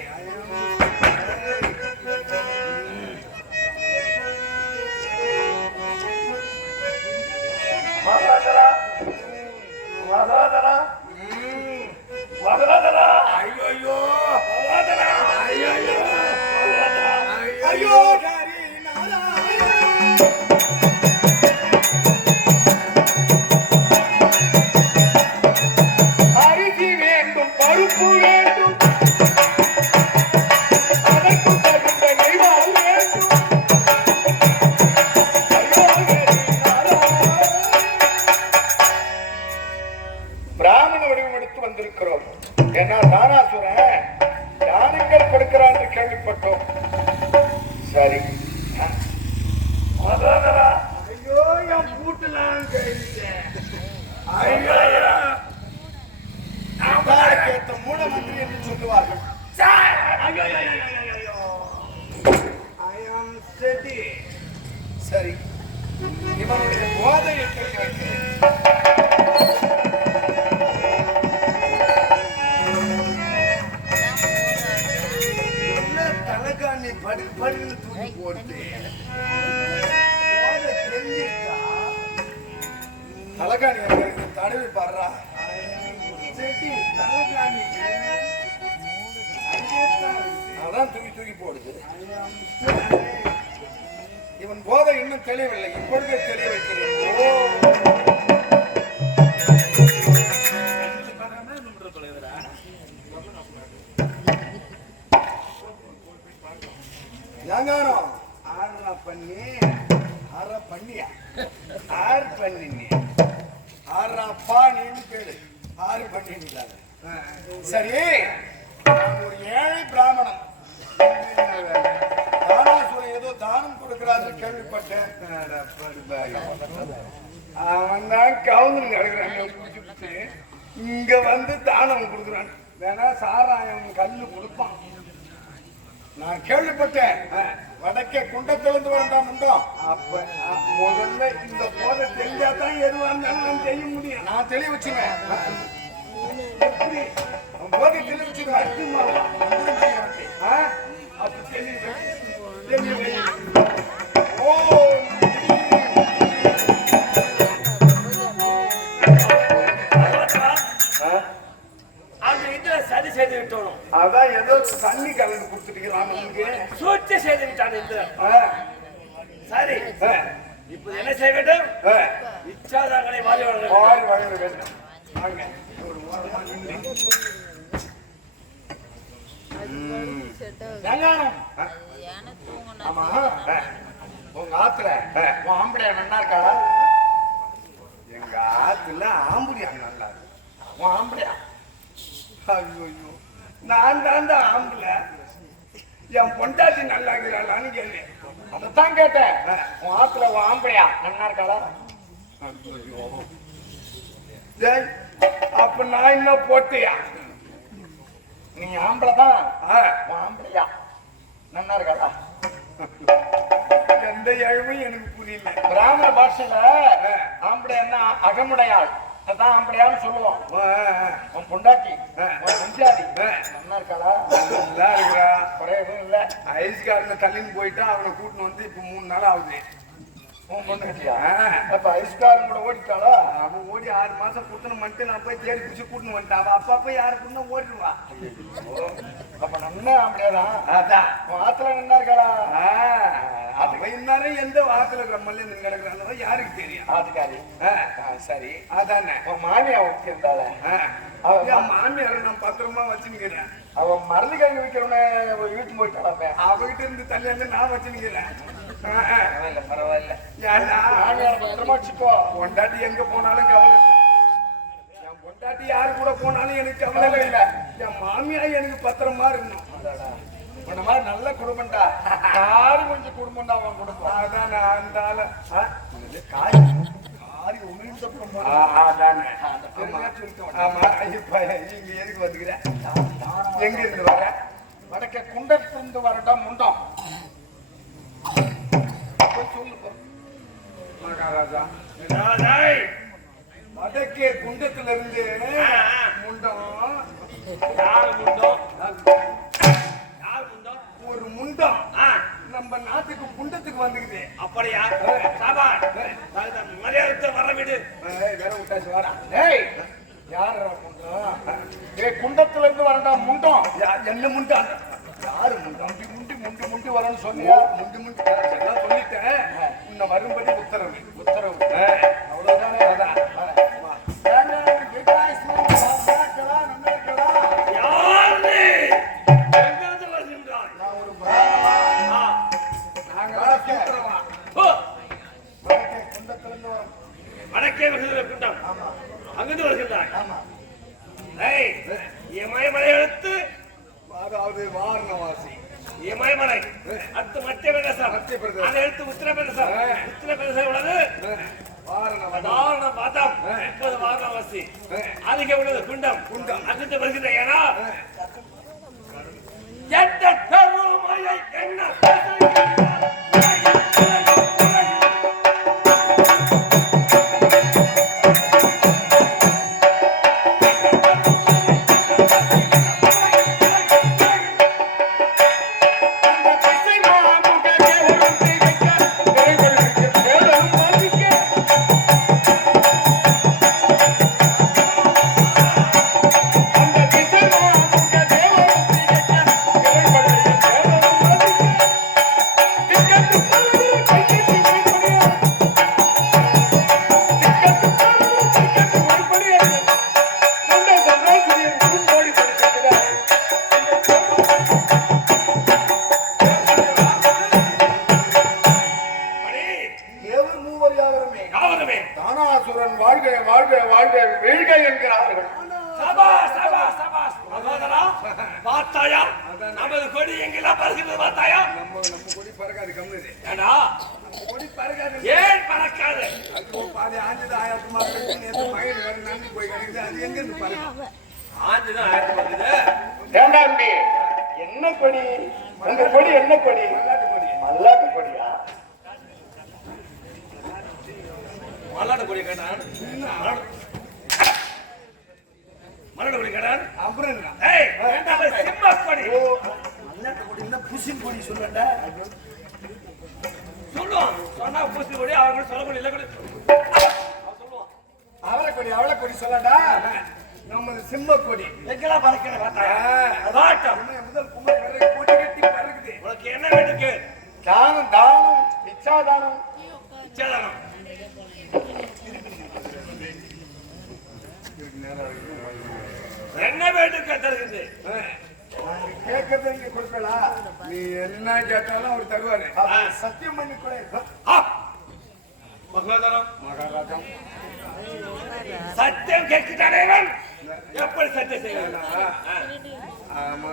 மகாதரா மகாதரா மகாதரா ஐயோ மகாதரா ஐயோ ஐயோ அரிசி வேண்டும் பருப்பு வேண்டும் அதற்கு தகுந்த நெய்வால் வேண்டும் ஐயோ ஹரிநாதா. பிராமண வடிவம் எடுத்து வந்திருக்கிறோம். ஏன்னா தானாசுரன் தானங்கள் கொடுக்கிறான் என்று கேள்விப்பட்டோம். சரி மகாதரா ஐயோ என் பூட்டுலாம் கழிச்சேன். ஐயோ ஏத்த மூடமந்திரி என்று சொல்லுவார்கள். I am steady. சரி இவனுடைய போதையை தெரிய வைக்கிறேன். என்ன தலைகாணி படி படின்னு தூக்கி போட்டு போதை தெரிஞ்சிருக்கா? தலகாணி எங்க இருக்கு? தடவி பாடுறா. செடி தலைகாணி அதான் தூக்கி தூக்கி போடுது. இவன் போதை இன்னும் தெளிவில்லை. இப்பொழுதே தெளிய வைக்கிறேன். ஓ ஞானம் ஆறா பண்ணி ஆறா பண்ணியா ஆறு பண்ணி ஆறா பாணின்னு கேளு. ஆறு பண்ணிட்டாங்க. சரி நான் ஒரு ஏழை பிராமணன். தானாசுரன் ஏதோ தானம் கொடுக்கிறாரு கேள்விப்பட்டேன். அவன் தான் கவுந்து கிடக்குறாங்க. இங்க வந்து தானம் கொடுக்குறான். வேணா சாராயம் கல்லு கொடுப்பான். நான் கேள்விப்பட்டேன். வடக்கே குண்டத்திலிருந்து வேண்டாம் உண்டோ? அப்ப முதல்ல இந்த போதை தெரிஞ்சாதான் எதுவா இருந்தாலும் நம்ம செய்ய முடியும். நான் தெளிய வச்சுவேன். போதை தெளிய வச்சுவேன். அப்ப தெளிவு ஓ அந்த இதுல சதி செய்து விட்டோம். அதான் ஏதோ தண்ணி கலந்து கொடுத்துருக்கிறான் நமக்கு. சூழ்ச்சி செய்து விட்டான் இந்த. சரி இப்ப என்ன செய்ய வேண்டும்? இச்சாதாங்களை மாறி வளர்க்க மாறி வளர வேண்டும். வாங்க. ஒரு ஓரமா நின்னு. வெங்காயம். ஆமா உங்க ஆத்துல உன் ஆம்பளை நன்னா இருக்கா? எங்க ஆத்துல ஆம்புடியா நல்லா இருக்கு. உன் ஆம்பளையா? ஐயோ நான் தான் ஆம்புல. என் பொண்டாட்டி நல்லா இருக்கிறாளான்னு கேள்வி. அதைத்தான் கேட்டேன். உன் ஆத்துல உன் ஆம்பளையா நன்னா இருக்காளா? டேய், அப்ப நான் இன்னும் போட்டியா? நீ ஆம்பளை தான். உன் ஆம்பளையா நன்னா இருக்காளா? எந்த எழுமையும் எனக்கு புரியல. பிராமண பாஷையில ஆம்பளை என்ன அகமுடையாள். அதான் ஆம்பளையான்னு சொல்லுவோம். உன் பொண்டாட்டி உன் பஞ்சாதி நன்னா இருக்காளா? நல்லா இருக்கிறா. குறை எதுவும் இல்ல. ஐஸ்காரனை தள்ளின்னு போயிட்டா அவனை கூட்டின்னு வந்து இப்ப 3 நாள் ஆகுது. உன் பொண்டாட்டியா? அப்ப ஐஸ்காரன் கூட ஓடிட்டாளா? அவன் ஓடி 6 மாசம் குத்தணும் மட்டும் நான் போய் தேடி பிடிச்சி கூட்டின்னு வந்துட்டான். அவன் அப்பப்ப யாருக்குன்னா ஓடிடுவா. அப்ப நன்னா ஆம்பளையாதான். அதான் உன் ஆத்துல நன்னா இருக்காளா? அவன் இந்நேரம் எந்த வாசல கிரமல்ல நின்று கிடக்குறாங்க யாருக்கு தெரியும்? ஆத்துக்காரி. சரி அதானே உன் மாமியா ஒட்டி இருந்தாள. என் மாமியாரை நான் பத்திரமா வச்சுக்கிறேன். அவன் மருந்து கிழங்கு விற்கிறவன வீட்டு போயிட்டாளே. அவகிட்ட இருந்து தள்ளி நான் வச்சுக்கிறேன். பரவாயில்ல பரவாயில்ல. ஏன்னா மாமியார் பத்திரமா வச்சுக்கோ. பொண்டாட்டி எங்க போனாலும் கவலை இல்லை. என் பொண்டாட்டி யாரு கூட போனாலும் எனக்கு கவலை இல்லை. என் மாமியா எனக்கு பத்திரமா இருக்கணும். உன்ன மாதிரி நல்ல குடும்பம்டா. காரி கொஞ்சம் குடும்பம்டா உன் குடும்பம். அதான் நான் அந்த ஆளு. காரி மாதிரி உமிழ்ந்த பொம்மை. அதானே. அந்த பெருமையா சொல்லிட்டு வந்தேன். ஆமா, இப்ப நீங்க எதுக்கு வந்துக்கிற? எங்க இருந்து வர? வடக்கே குண்டத்திலிருந்து வரடா முண்டம். போய் சொல்லு போ. மகாராஜா, டேய், வடக்கே குண்டத்துல இருந்து முண்டம். யாரு முண்டம்? யாரு முண்டம்? ஒரு முண்டம் ஆ, நம்ம நாட்டுக்கு குண்டத்துக்கு வந்துக்குது. அப்படியா? சாபாஷ். மரியாதை வர விடு. வேற விட்டாச்சு வாடா. டேய், யாரா முண்டம்? டேய் குண்டத்துல இருந்து வரடா முண்டம். என்ன முண்டம்? யாரு முண்டம்? முண்டி முண்டி முண்டி வரேன்னு ஓ, சொன்னியா? முண்டி முண்டி எல்லாம் சொல்லிட்டேன். உன்னை வரும்படி உத்தரவு. உத்தரவு. அவ்வளவுதானே? அதான். வா. ஏங்க, விகாஸ்மன் பாப்பாக்களா, நண்பர்களா? யார் நீ? எங்கிருந்து வருகின்றாய்? நான் ஒரு பிராமணன். ஆ, நாங்கெல்லாம் சூத்திரமா. ஓ, வடக்கே குண்டத்துல இருந்து வரோம். வடக்கே வருகின்ற குண்டம். ஆமா, அங்கிருந்து வருகின்றாய். ஆமா. டேய், இமயமலை எடுத்து அதாவது வாரணவாசி. இமயமலை அடுத்து மத்திய பிரதேசம். மத்திய பிரதேசம். அதை எடுத்து உத்தரப்பிரதேசம். உத்தரப்பிரதேசம் உள்ளது வாரணவாசி. சாதாரண மதம். இப்போது வாரணவாசி. அதுக்கு உள்ளது குண்டம். அங்கிருந்து வருகின்ற ஏனா எந்த பெருமையை என்ன பேசுகிறீர்கள்? தேவர் மூவர் யாவருமே யாவருமே தானாசுரன் வாழ்க வாழ்க வாழ்க வீழ்க என்கிறார்கள். சபாஷ் சபாஷ் சபாஷ். மகோதரா, பார்த்தாயா? நமது கொடி எங்கெல்லாம் பறக்கிறது பார்த்தாயா? நம்ம கொடி பறக்காது. கம்முது. ஏண்டா கொடி பறக்காது. ஏன் பறக்காது? அது பாதி ஆஞ்சது ஆயிரத்து மாதம் நேற்று மயில் வேற நம்பி போய் கிடைக்குது. அது எங்க இருந்து பறக்கும்? ஆஞ்சுதான் ஆயிரத்து வருது. ஏண்டாண்டி, என்ன கொடி? உங்க கொடி என்ன கொடி? மல்லாட்டு கொடி. மல்லாட்டு கொடியா? மல்லாட்டு கொடி கேட்டான். மல்லாட்டு கொடி கேட்டான். அப்புறம் என்ன? ஏய், வேண்டாம், சிம்ம கொடி. ஓ, மல்லாட்டு கொடி என்ன புசின் கொடி சொல்லண்டா? சொல்லுவான். சொன்னா பூசி கொடி, அவர்கள் சொல்ல கொடி, இல்ல கொடி. அவன் சொல்லுவான். அவளை கொடி அவளை கொடி சொல்லடா. நமது சிம்ம கொடி. எங்கெல்லாம் பறக்கிறேன் பார்த்தாயா? அதாட்டம். முதல் குமரி வரை கொடி கட்டி பறக்குது. உனக்கு என்ன வேண்டுக்கு? தானம் தானம் இச்சாதானம். இச்சதானம். என்ன வேண்டுக்கு தருகிறது? கேட்கறது இங்க கொடுப்படா. நீ என்ன கேட்டாலும் அவர் தருவாரு. சத்தியம் பண்ணி கூட ஆ! மகோதரம், மகாராஜா, சத்தியம் கேட்கிறானே இவன். எப்படி சத்தியம் செய்வான்? ஆமா,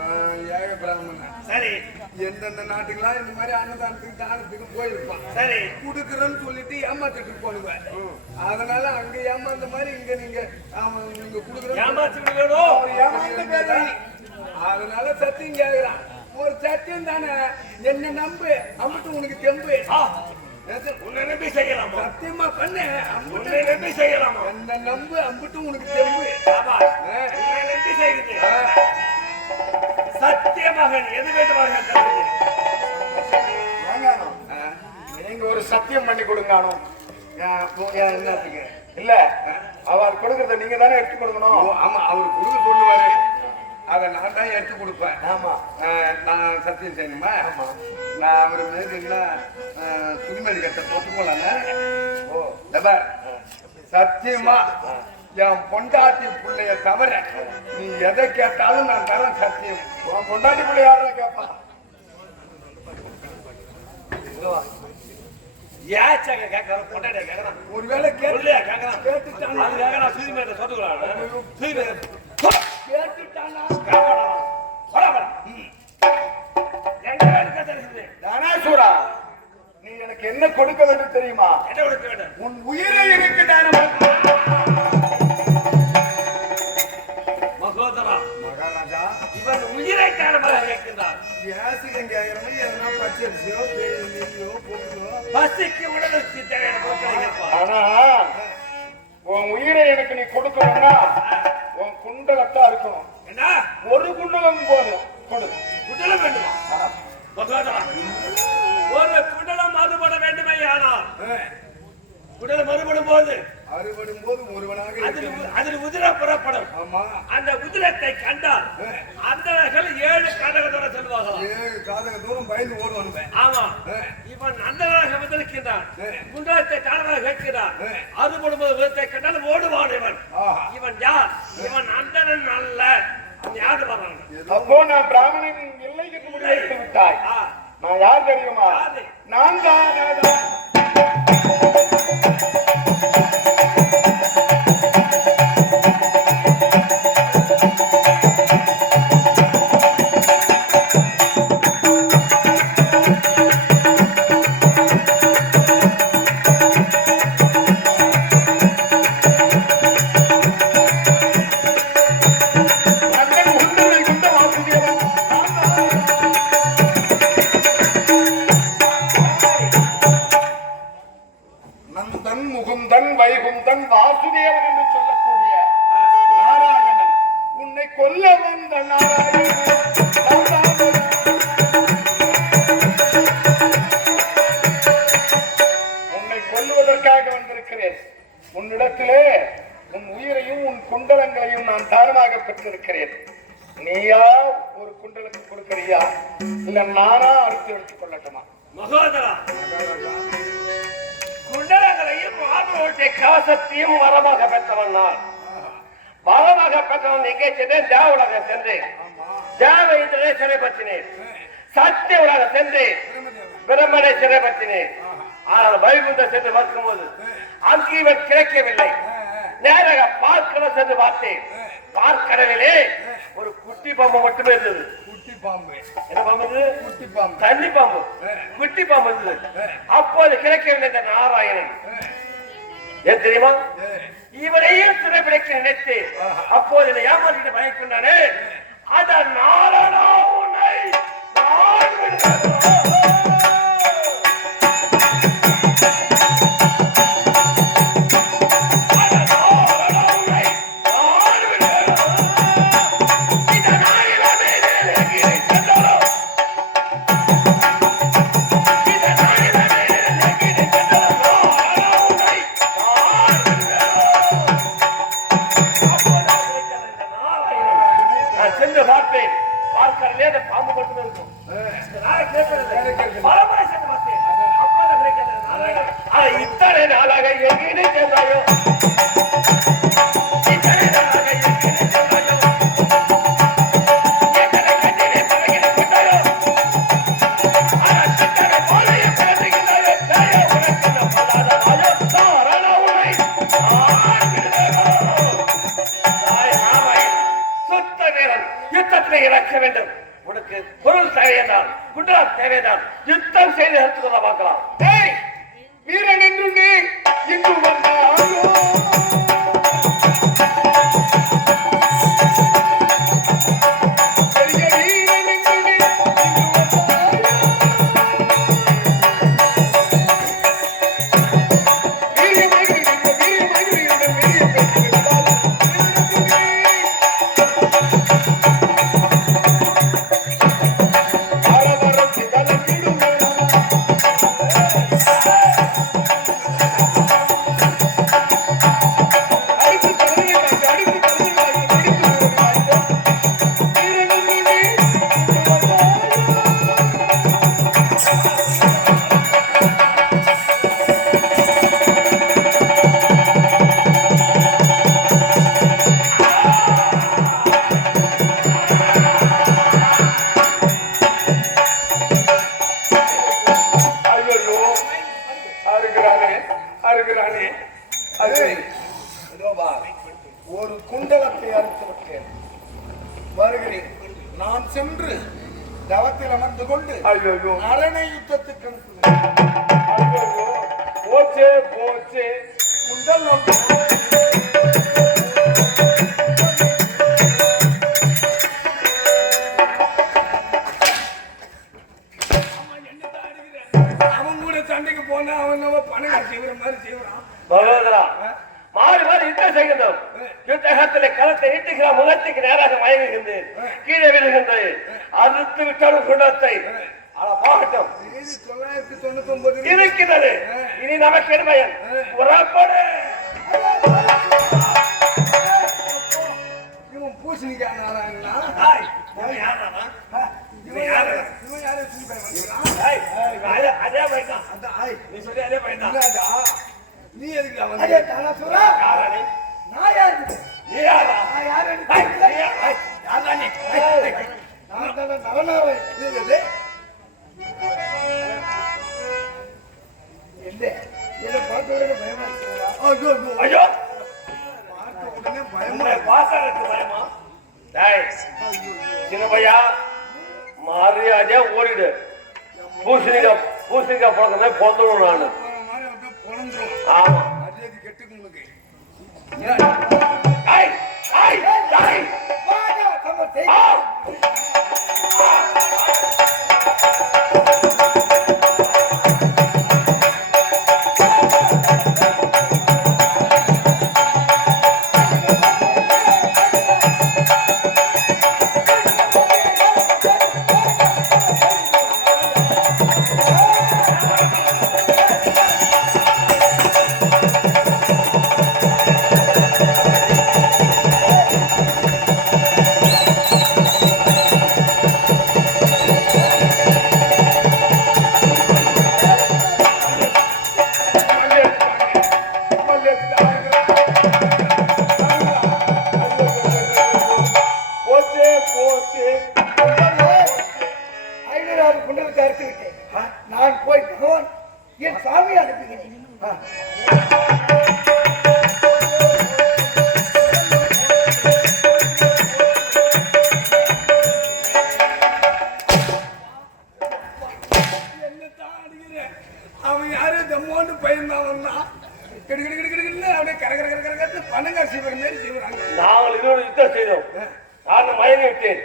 ஏக பிராமணன். சரி எந்தெந்த நாட்டுக்கெல்லாம் இந்த மாதிரி அன்னதானத்துக்கு தானத்துக்கு போயிருப்பான். சரி. குடுக்குறேன்னு சொல்லிட்டு ஏமாத்திட்டு போடுவேன். அதனால அங்க ஏமாந்த மாதிரி இங்க நீங்க நீங்க குடுக்குறேன் ஏமாத்தி விடுவேணும். ஏமாந்த பேர் அதனால சத்தியம் கேட்கிறான். ஒரு சத்தியம் தானே, என்ன நம்பு, அம்பிட்டு உனக்கு தெம்பு. உன்னை நம்பி செய்யலாமா? சத்தியமா பண்ணு, உன்னை நம்பி செய்யலாமா? என்ன நம்பு, அம்பிட்டு உனக்கு தெம்பு. சாபாஷ். உன்னை நம்பி செய்கிறது. சத்தியமாக நீ எது வேண்டுமாக தருகிறது. நீங்க ஒரு சத்தியம் பண்ணி கொடுங்கானோ. என்னத்துக்கு? இல்ல, அவர் கொடுக்கறத நீங்க தானே எடுத்து கொடுக்கணும். ஆமா, அவர் கொடுக்க சொல்லுவாரு. அதை நான் தான் எடுத்து கொடுப்பேன். ஆமா, நான் சத்தியம் செய்யணுமா? நான் அவர் மீது துணிமதி கட்ட போட்டுக்கோல. ஓ, சத்தியமா என் பொண்டாட்டி பிள்ளைய தவிர நீ எதை கேட்டாலும் நான் தரேன். சத்தியம். உன் பொண்டாட்டி பிள்ளை யாரும் கேட்பா? ஏச்சாங்க கேட்கறோம், பொண்டாட்டியா கேட்கறான். ஒருவேளை சொல்லியா கேட்கறான். கேட்டுட்டானா? அதுக்காக நான் சூரிய மேல சொத்துக்கிறான். சூரிய மேல கேட்டுட்டானா? எங்க வேண்டுக்க தருகிறது? தானாசுரா, நீ எனக்கு என்ன கொடுக்க வேண்டும் தெரியுமா? என்ன கொடுக்க வேண்டும்? உன் உயிரை எனக்கு தானம் சொற்களை கேட்பார். ஆனா உன் உயிரை எனக்கு நீ கொடுக்கணும்னா உன் குண்டலத்தான் இருக்கணும். என்ன ஒரு குண்டலம் போதும் கொடு. குண்டலம் வேண்டுமா? மகோதரா, ஒரு குண்டலம் மறுபட வேண்டுமே. ஆனால் குண்டலம் மறுபடும் போது அறுபடும் போது ஒருவனாக அதில் உதிர புறப்படும். ஆமா, அந்த உதிரத்தை கண்டால் அந்தவர்கள் 7 காதக தூரம் செல்வார்களாம். 7 காதக தூரம் பயந்து ஓடுவானுங்க. ஆமா, இவன் அந்தவராக வந்திருக்கின்றான். குண்டலத்தை தானமாக கேட்கிறான். அறுபடும் போது உதிரத்தை கண்டால் ஓடுவான். இவன் யார்? இவன் அந்தனன் அல்ல. யாரு வர்றான்? அப்போ நான் பிராமணன் இல்லை என்று முடிவெடுத்து விட்டாய். நான் யார் தெரியுமா? நான் தான். நந்தன் முகுந்தன் வைகுந்தன் வாசுதேவன் என்று சொல்லக்கூடிய நாராயணன் உன்னை கொல்ல வந்த நாராயணன். உன்னை கொல்லுவதற்காக வந்திருக்கிறேன். உன்னிடத்திலே உன் உயிரையும் உன் குண்டலங்களையும் நான் தானமாக பெற்றிருக்கிறேன். நீயா ஒரு குண்டலுக்கு கொடுக்கறியா, இல்ல நானா அறுத்து எடுத்துக் கொள்ளட்டுமா? மகோதரா, குண்டலங்களையும் மார்போட்டை கவசத்தையும் வரமாக பெற்றவன் நான். வரமாக பெற்றவன் எங்கே சென்றேன்? தேவ உலகம் சென்றேன். தேவ இந்திரனை சிறைப்பற்றினேன். சத்திய உலகம் சென்று பிரம்மனை சிறைப்பற்றினேன். ஆனால் வைகுந்த சென்று பார்க்கும்போது அங்கு இவன் கிடைக்கவில்லை. நேராக பார்க்கணும் சென்று பார்த்தேன். பார்க்கடவிலே ஒரு குட்டி பாம்பு மட்டுமே இருந்தது. குட்டி பாம்பு. என்ன பாம்பு? குட்டி பாம்பு. தண்ணி பாம்பு. குட்டி பாம்பு இருந்தது. அப்போது கிடைக்கவில்லை இந்த நாராயணன். ஏன் தெரியுமா? இவரையும் சிறைப்பிடிக்க நினைத்து அப்போது என்னை ஏமாற்றிட்டு பயக்கொண்டானே, அத நாரணா உன்னை நான் விடுவேன். சென்று பார்த்தேன். பார்க்கறதுலே அந்த பாம்பு மட்டுமே இருக்கும். பலமுறை சென்று பார்த்தேன். அப்போது கிடைக்கிறது நாராயணன். இத்தனை நாளாக எங்கே சென்றாயோ? இத்தனை நாளாக எங்கே சென்றாயோ? எத்தனை கட்டிலே பழகின கொண்டாயோ? சித்தனை போலையே பிறந்துகின்றாயோ? தாயோ உனக்கு நம்பலாத வாயோ? நாரண உனை சுத்த வீரன் யுத்தத்தில் இறக்க வேண்டும். உனக்கு பொருள் தேவையென்றால், குண்டலம் தேவையென்றால் யுத்தம் செய்து எடுத்துக்கொள்ள பார்க்கலாம். வீரன் என்று நீ இன்று வந்தாயோ? பெரிய வீரன் என்று நீ இன்று வந்தாயோ? வீரியமாக இருந்த வீரியமாக இருந்த வீரிய பெற்றிருந்தால் ஆரவாரத்தை கலக்கிடும் ஒரு குண்டலத்தை அறுத்து விட்டேன். வருகிறேன். நான் சென்று தவத்தில் அமர்ந்து கொண்டு அரணை யுத்தத்துக்கு அனுப்புகிறேன். போச்சே போச்சே குண்டலம் அவன் கூட சண்டைக்கு போனா அவன் பணம் காட்சி மாதிரி செய்வான். பகவதரா மாறி மாறி யுத்தம் செய்கின்றோம். யுத்தகத்திலே களத்தை நீட்டுகிற முகத்துக்கு நேராக மயங்குகின்றேன். கீழே விழுகின்றது. அறுத்து விட்டாலும் குண்டத்தை பாகட்டும் 999 இருக்கிறது. இனி நமக்கு என்ன பயன்? புறப்படு. இவன் பூசணிக்காய் நாராயணனா? இவன் யாரானா? இவன் யாரு சொல்லி பயன் அதே பயன்தான். அதான் நீ சொல்லி அதே பயன்தான். நீ எதுக்கு வந்து நான் யாரு நீ யாரா? நான் யாரு யாரா நீ? நான் தானே நரநாவை என்ன என்ன பார்த்த உடனே பயமா இருக்குங்களா? ஐயோ பார்த்த உடனே பயமா உன்னை பாக்குறதுக்கு பயமா? டேய் சின்ன பையா மரியாதையா ஓடிடு. பூசணிக்காய் பழக்கமே பொந்துடும் நானு. மாதிரி அப்படியே பொழந்துரும். ஆமா. மரியாதை கெட்டுக்கு உங்களுக்கு ஐய் ஐய் ஐய் ஆ நான் போய் பகவான் என் சாமி அனுப்புகிறேன். அவன் யாரு தம்மோன்னு பயந்தான் வந்தான். அப்படியே கரகர பணங்கா சீவர மாதிரி சீவராங்க. நாங்கள் இதோட யுத்தம் செய்தோம். நான் மயங்கி விட்டேன்.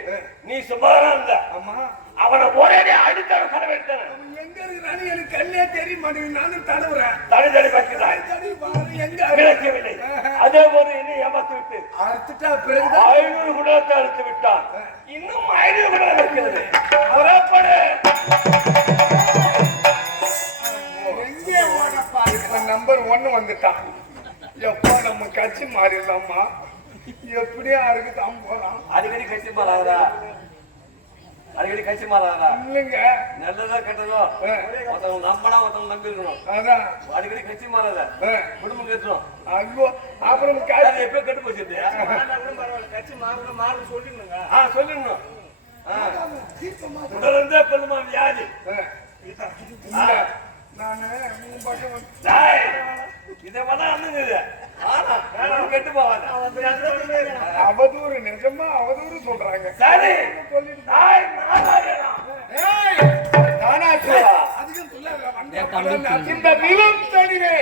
நீ சுமாரா இருந்த. ஆமா அவனை ஒரே அடித்தர கடவுட்டேன். அவன் எங்க இருக்கிறான்னு எனக்கு கண்ணே தெரிய மாட்டேங்குது. நானும் தடவுறேன். தடி வைக்கிறாய். தடி பாரு எங்க விளக்கவில்லை. அதே போது இன்னும் ஏமாத்து விட்டு அறுத்துட்டா பிறகுதான் 500 குடத்தை அறுத்து விட்டான். இன்னும் 500 குடம் இருக்கிறது. புறப்படு. எங்கே ஓடப்பா இருக்கிற நம்பர் 1 வந்துட்டான். எப்பா நம்ம கட்சி மாறிடலாமா? எப்படியா இருக்கு தான் போறான். அடிக்கடி கட்சி மாறாதா? அடிக்கடி கட்சி மாறாதா? இல்லைங்க நல்லதா கெட்டதோ ஒருத்தவங்க நம்பனா ஒருத்தவங்க நம்பி இருக்கணும். அதான் அடிக்கடி கட்சி மாறாத. குடும்பம் கெட்டுரும். ஐயோ அப்புறம் அது எப்ப கெட்டு போச்சு? கட்சி மாறணும் சொல்லிடுங்க. சொல்லிடணும். உடல் இருந்தே கொள்ளுமா வியாதி. நானு உன் பக்கம் டேய், இதை வேணா அண்ணுங்க. ஆனா கெட்டு போவாத. அவதூறு நிஜமா அவதூறு சொல்றாங்க. சரி சொல்லிட்டு டேய், நானாகிறேன். நானாச்சுவா அதிகம் சொல்லாத. இந்த நிலம் தனிவே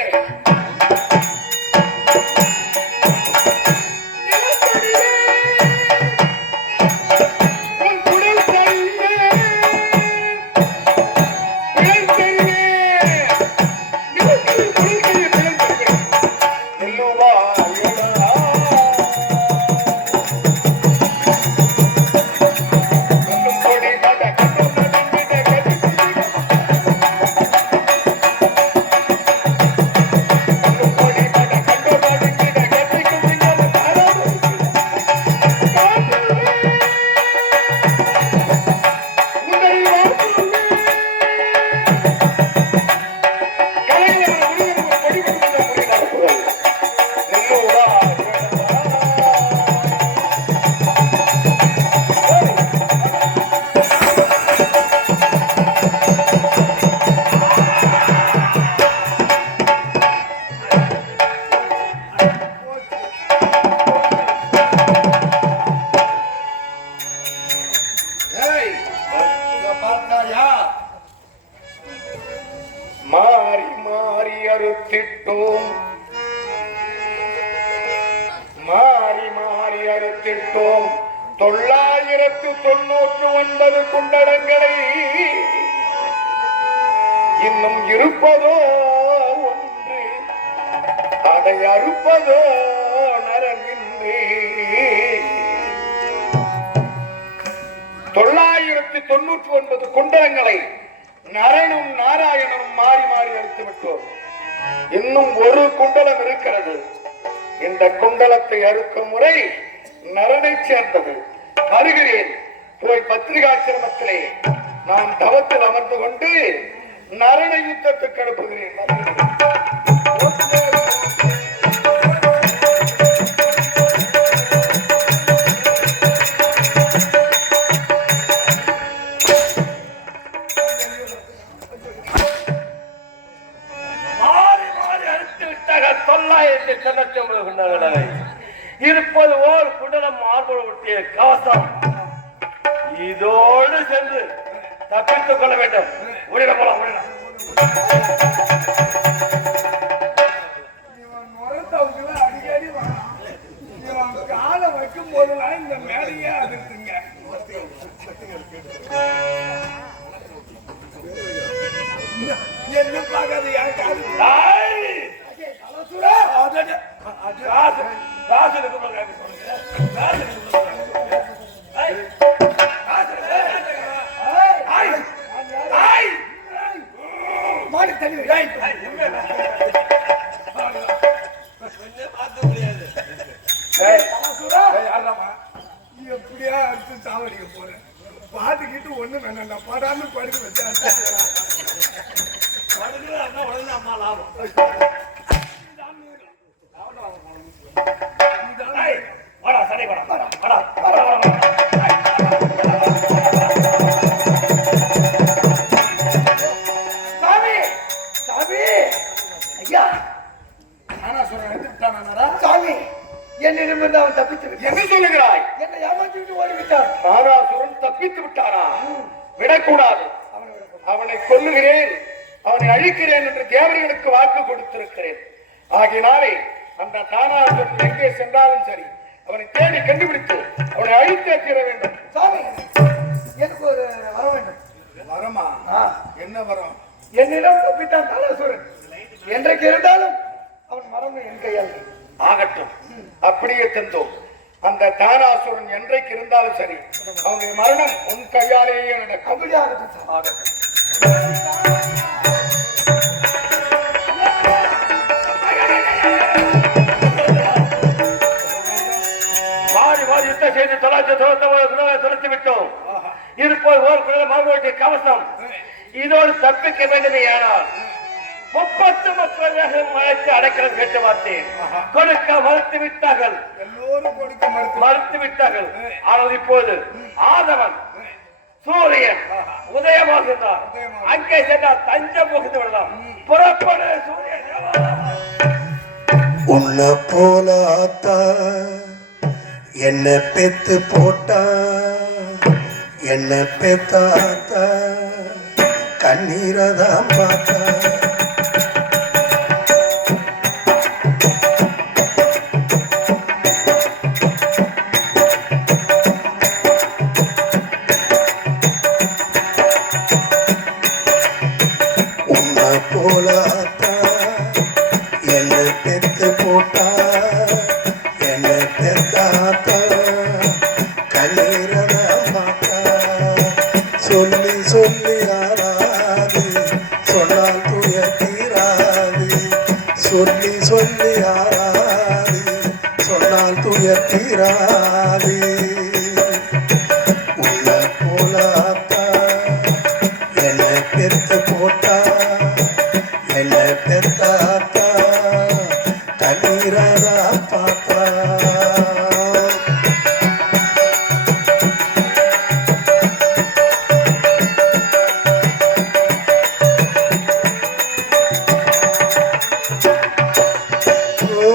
மாறி மாறி அறுத்திட்டோம். மாறி மாறி அறுத்திட்டோம் 999 குண்டடங்களை. இன்னும் இருப்பதோ ஒன்று அதை அறுப்பதோ நரமின்றி 999 குண்டலங்களை நரனும் நாராயணனும் மாறி மாறி அறுத்து விட்டோம். இன்னும் ஒரு குண்டலம் இருக்கிறது. இந்த குண்டலத்தை அறுக்கும் முறை நரனை சேர்ந்தது. வருகிறேன். போய் பத்திரிகாசிரமத்திலே நான் தவத்தில் அமர்ந்து கொண்டு நரண யுத்தத்துக்கு அனுப்புகிறேன். இருப்பது ஓர் குண்டலம் மார்போடு ஒட்டிய கவசம். இதோடு சென்று தப்பித்துக் கொள்ள வேண்டும். உடனே போலாம். அடிக்கடி காலை வைக்கும் போதெல்லாம் இந்த மேலையே அதிர்த்துங்க. என்ன பார்க்காது எப்படியா அடிச்சு சாவடிக்க போறேன். பாட்டுக்கிட்டு ஒண்ணு வேணாண்டா. பாடாம படுக்க வச்சா உடனே அம்மா லாபம். வாடா சரி வாடா வாடா சாமி சாமி ஐயா நானா சொல்றேன். எடுத்துட்டானா சாமி? என்னிடமிருந்து அவன் தப்பித்து விட்டான். என்ன சொல்லுகிறாய்? என்னை ஏமாற்றிவிட்டு ஓடிவிட்டான். தாராசுரன் தப்பித்து விட்டாரா? விடக்கூடாது. அவனை கொல்லுகிறேன், அவனை அழிக்கிறேன் என்று தேவர்களுக்கு வாக்கு கொடுத்திருக்கிறேன். ஆகினாலே அந்த தாராசுரன் எங்கே சென்றாலும் சரி அவனை தேடி கண்டுபிடித்து அவனை அழித்தே தீர வேண்டும். சாமி, எனக்கு ஒரு வர வேண்டும். வரமா? என்ன வரம்? என்னிடம் தப்பித்தான் தாராசுரன். என்றைக்கு இருந்தாலும் அவன் மரம் என் கையால். ஆகட்டும், அப்படியே தந்தோம். அந்த தாராசுரன் என்றைக்கு இருந்தாலும் சரி அவனுடைய மரணம் உன் கையாலேயே நடக்கும். அப்படி ஆகட்டும். ஆகட்டும். செய்து தொலைத்து விட்டோம். இருப்போது ஓர் குழந்தை மார்போட்டிய கவசம். இதோடு தப்பிக்க வேண்டுமே. ஆனால் 30 வேகம் அழைத்து அடைக்கலம் கேட்டு பார்த்தேன். கொடுக்க மறுத்து விட்டார்கள். எல்லோரும் கொடுக்க மறுத்து விட்டார்கள். ஆனால் இப்போது ஆதவன் சூரியன் உதயமாகின்றார். அங்கே சென்றால் தஞ்சம் புகுந்து விடலாம். புறப்படு சூரியன். உன்னை போல ஆத்தா என்ன பெத்து போட்டா, என்ன பெத்தாத்தா கண்ணீரதான் பார்த்தா. உன்னை போல ஆத்தா என்ன பெத்து போட்டா, என்ன பெத்தாத்தா கண்ணீரதான் பார்த்தா. சொல்லி சொல்லி ஆறாது சொன்னால் துய தீராது. சொல்லி சொல்லி ஆறாது சொன்னால் துய தீராது. உன்னை போல ஆத்தா என்ன பெத்து போட்டா, என்ன பெத்தாத்தா கண்ணீரதான் பார்த்தா. ஓ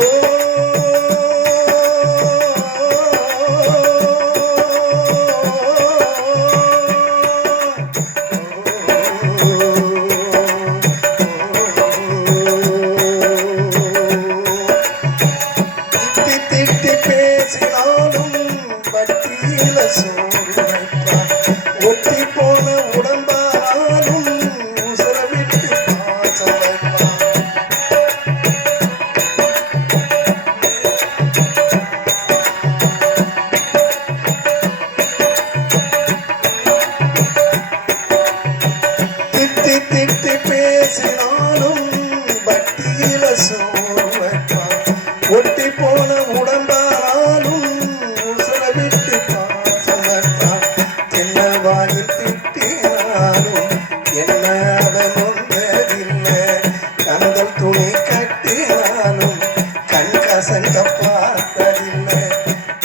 கையில சோறு வைப்பான் ஒட்டி போன உடம்பாலும் உசுர விட்டு பாசம் வைப்பான் என்ன வாயில் திட்டினாலும் என்ன அவன் ஒன்றதில்லை கந்தல் துணி கட்டினாலும் கண் கசங்க பார்த்ததில்லை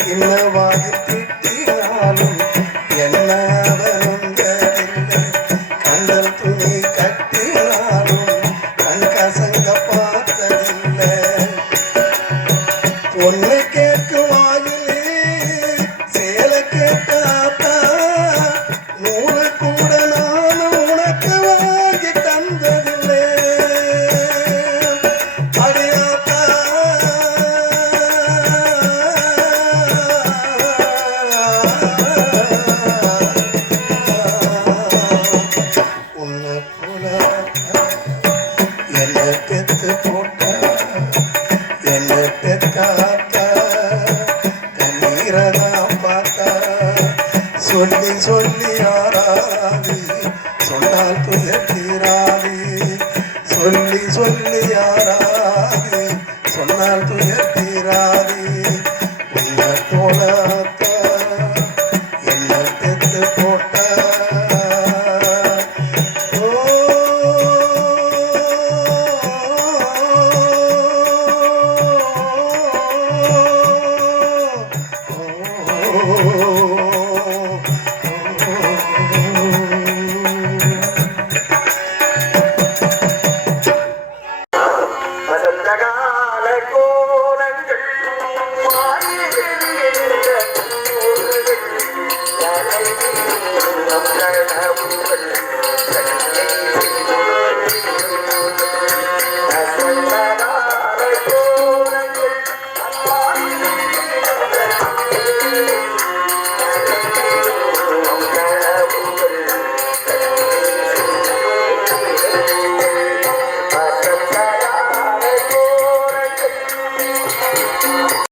என்ன வாயில் திட்டினாலும் என்ன அவன் ஒன்றதில்லை கந்தல் துணி கட்டினாலும் கண் கசங்க பார்த்ததில்லை ஒன்னு கேட்கும் வாயிலே சேல கேட்டாத்தா நூறு கூட நானும் உனக்கு வாங்கி தந்ததில்லை அடியாத்தா உன்னை போல என்ன பெத்து போட்டா என்ன பெத்தாத்தா கண்ணீரதான் பார்த்தா சொல்லி சொல்லி யாரா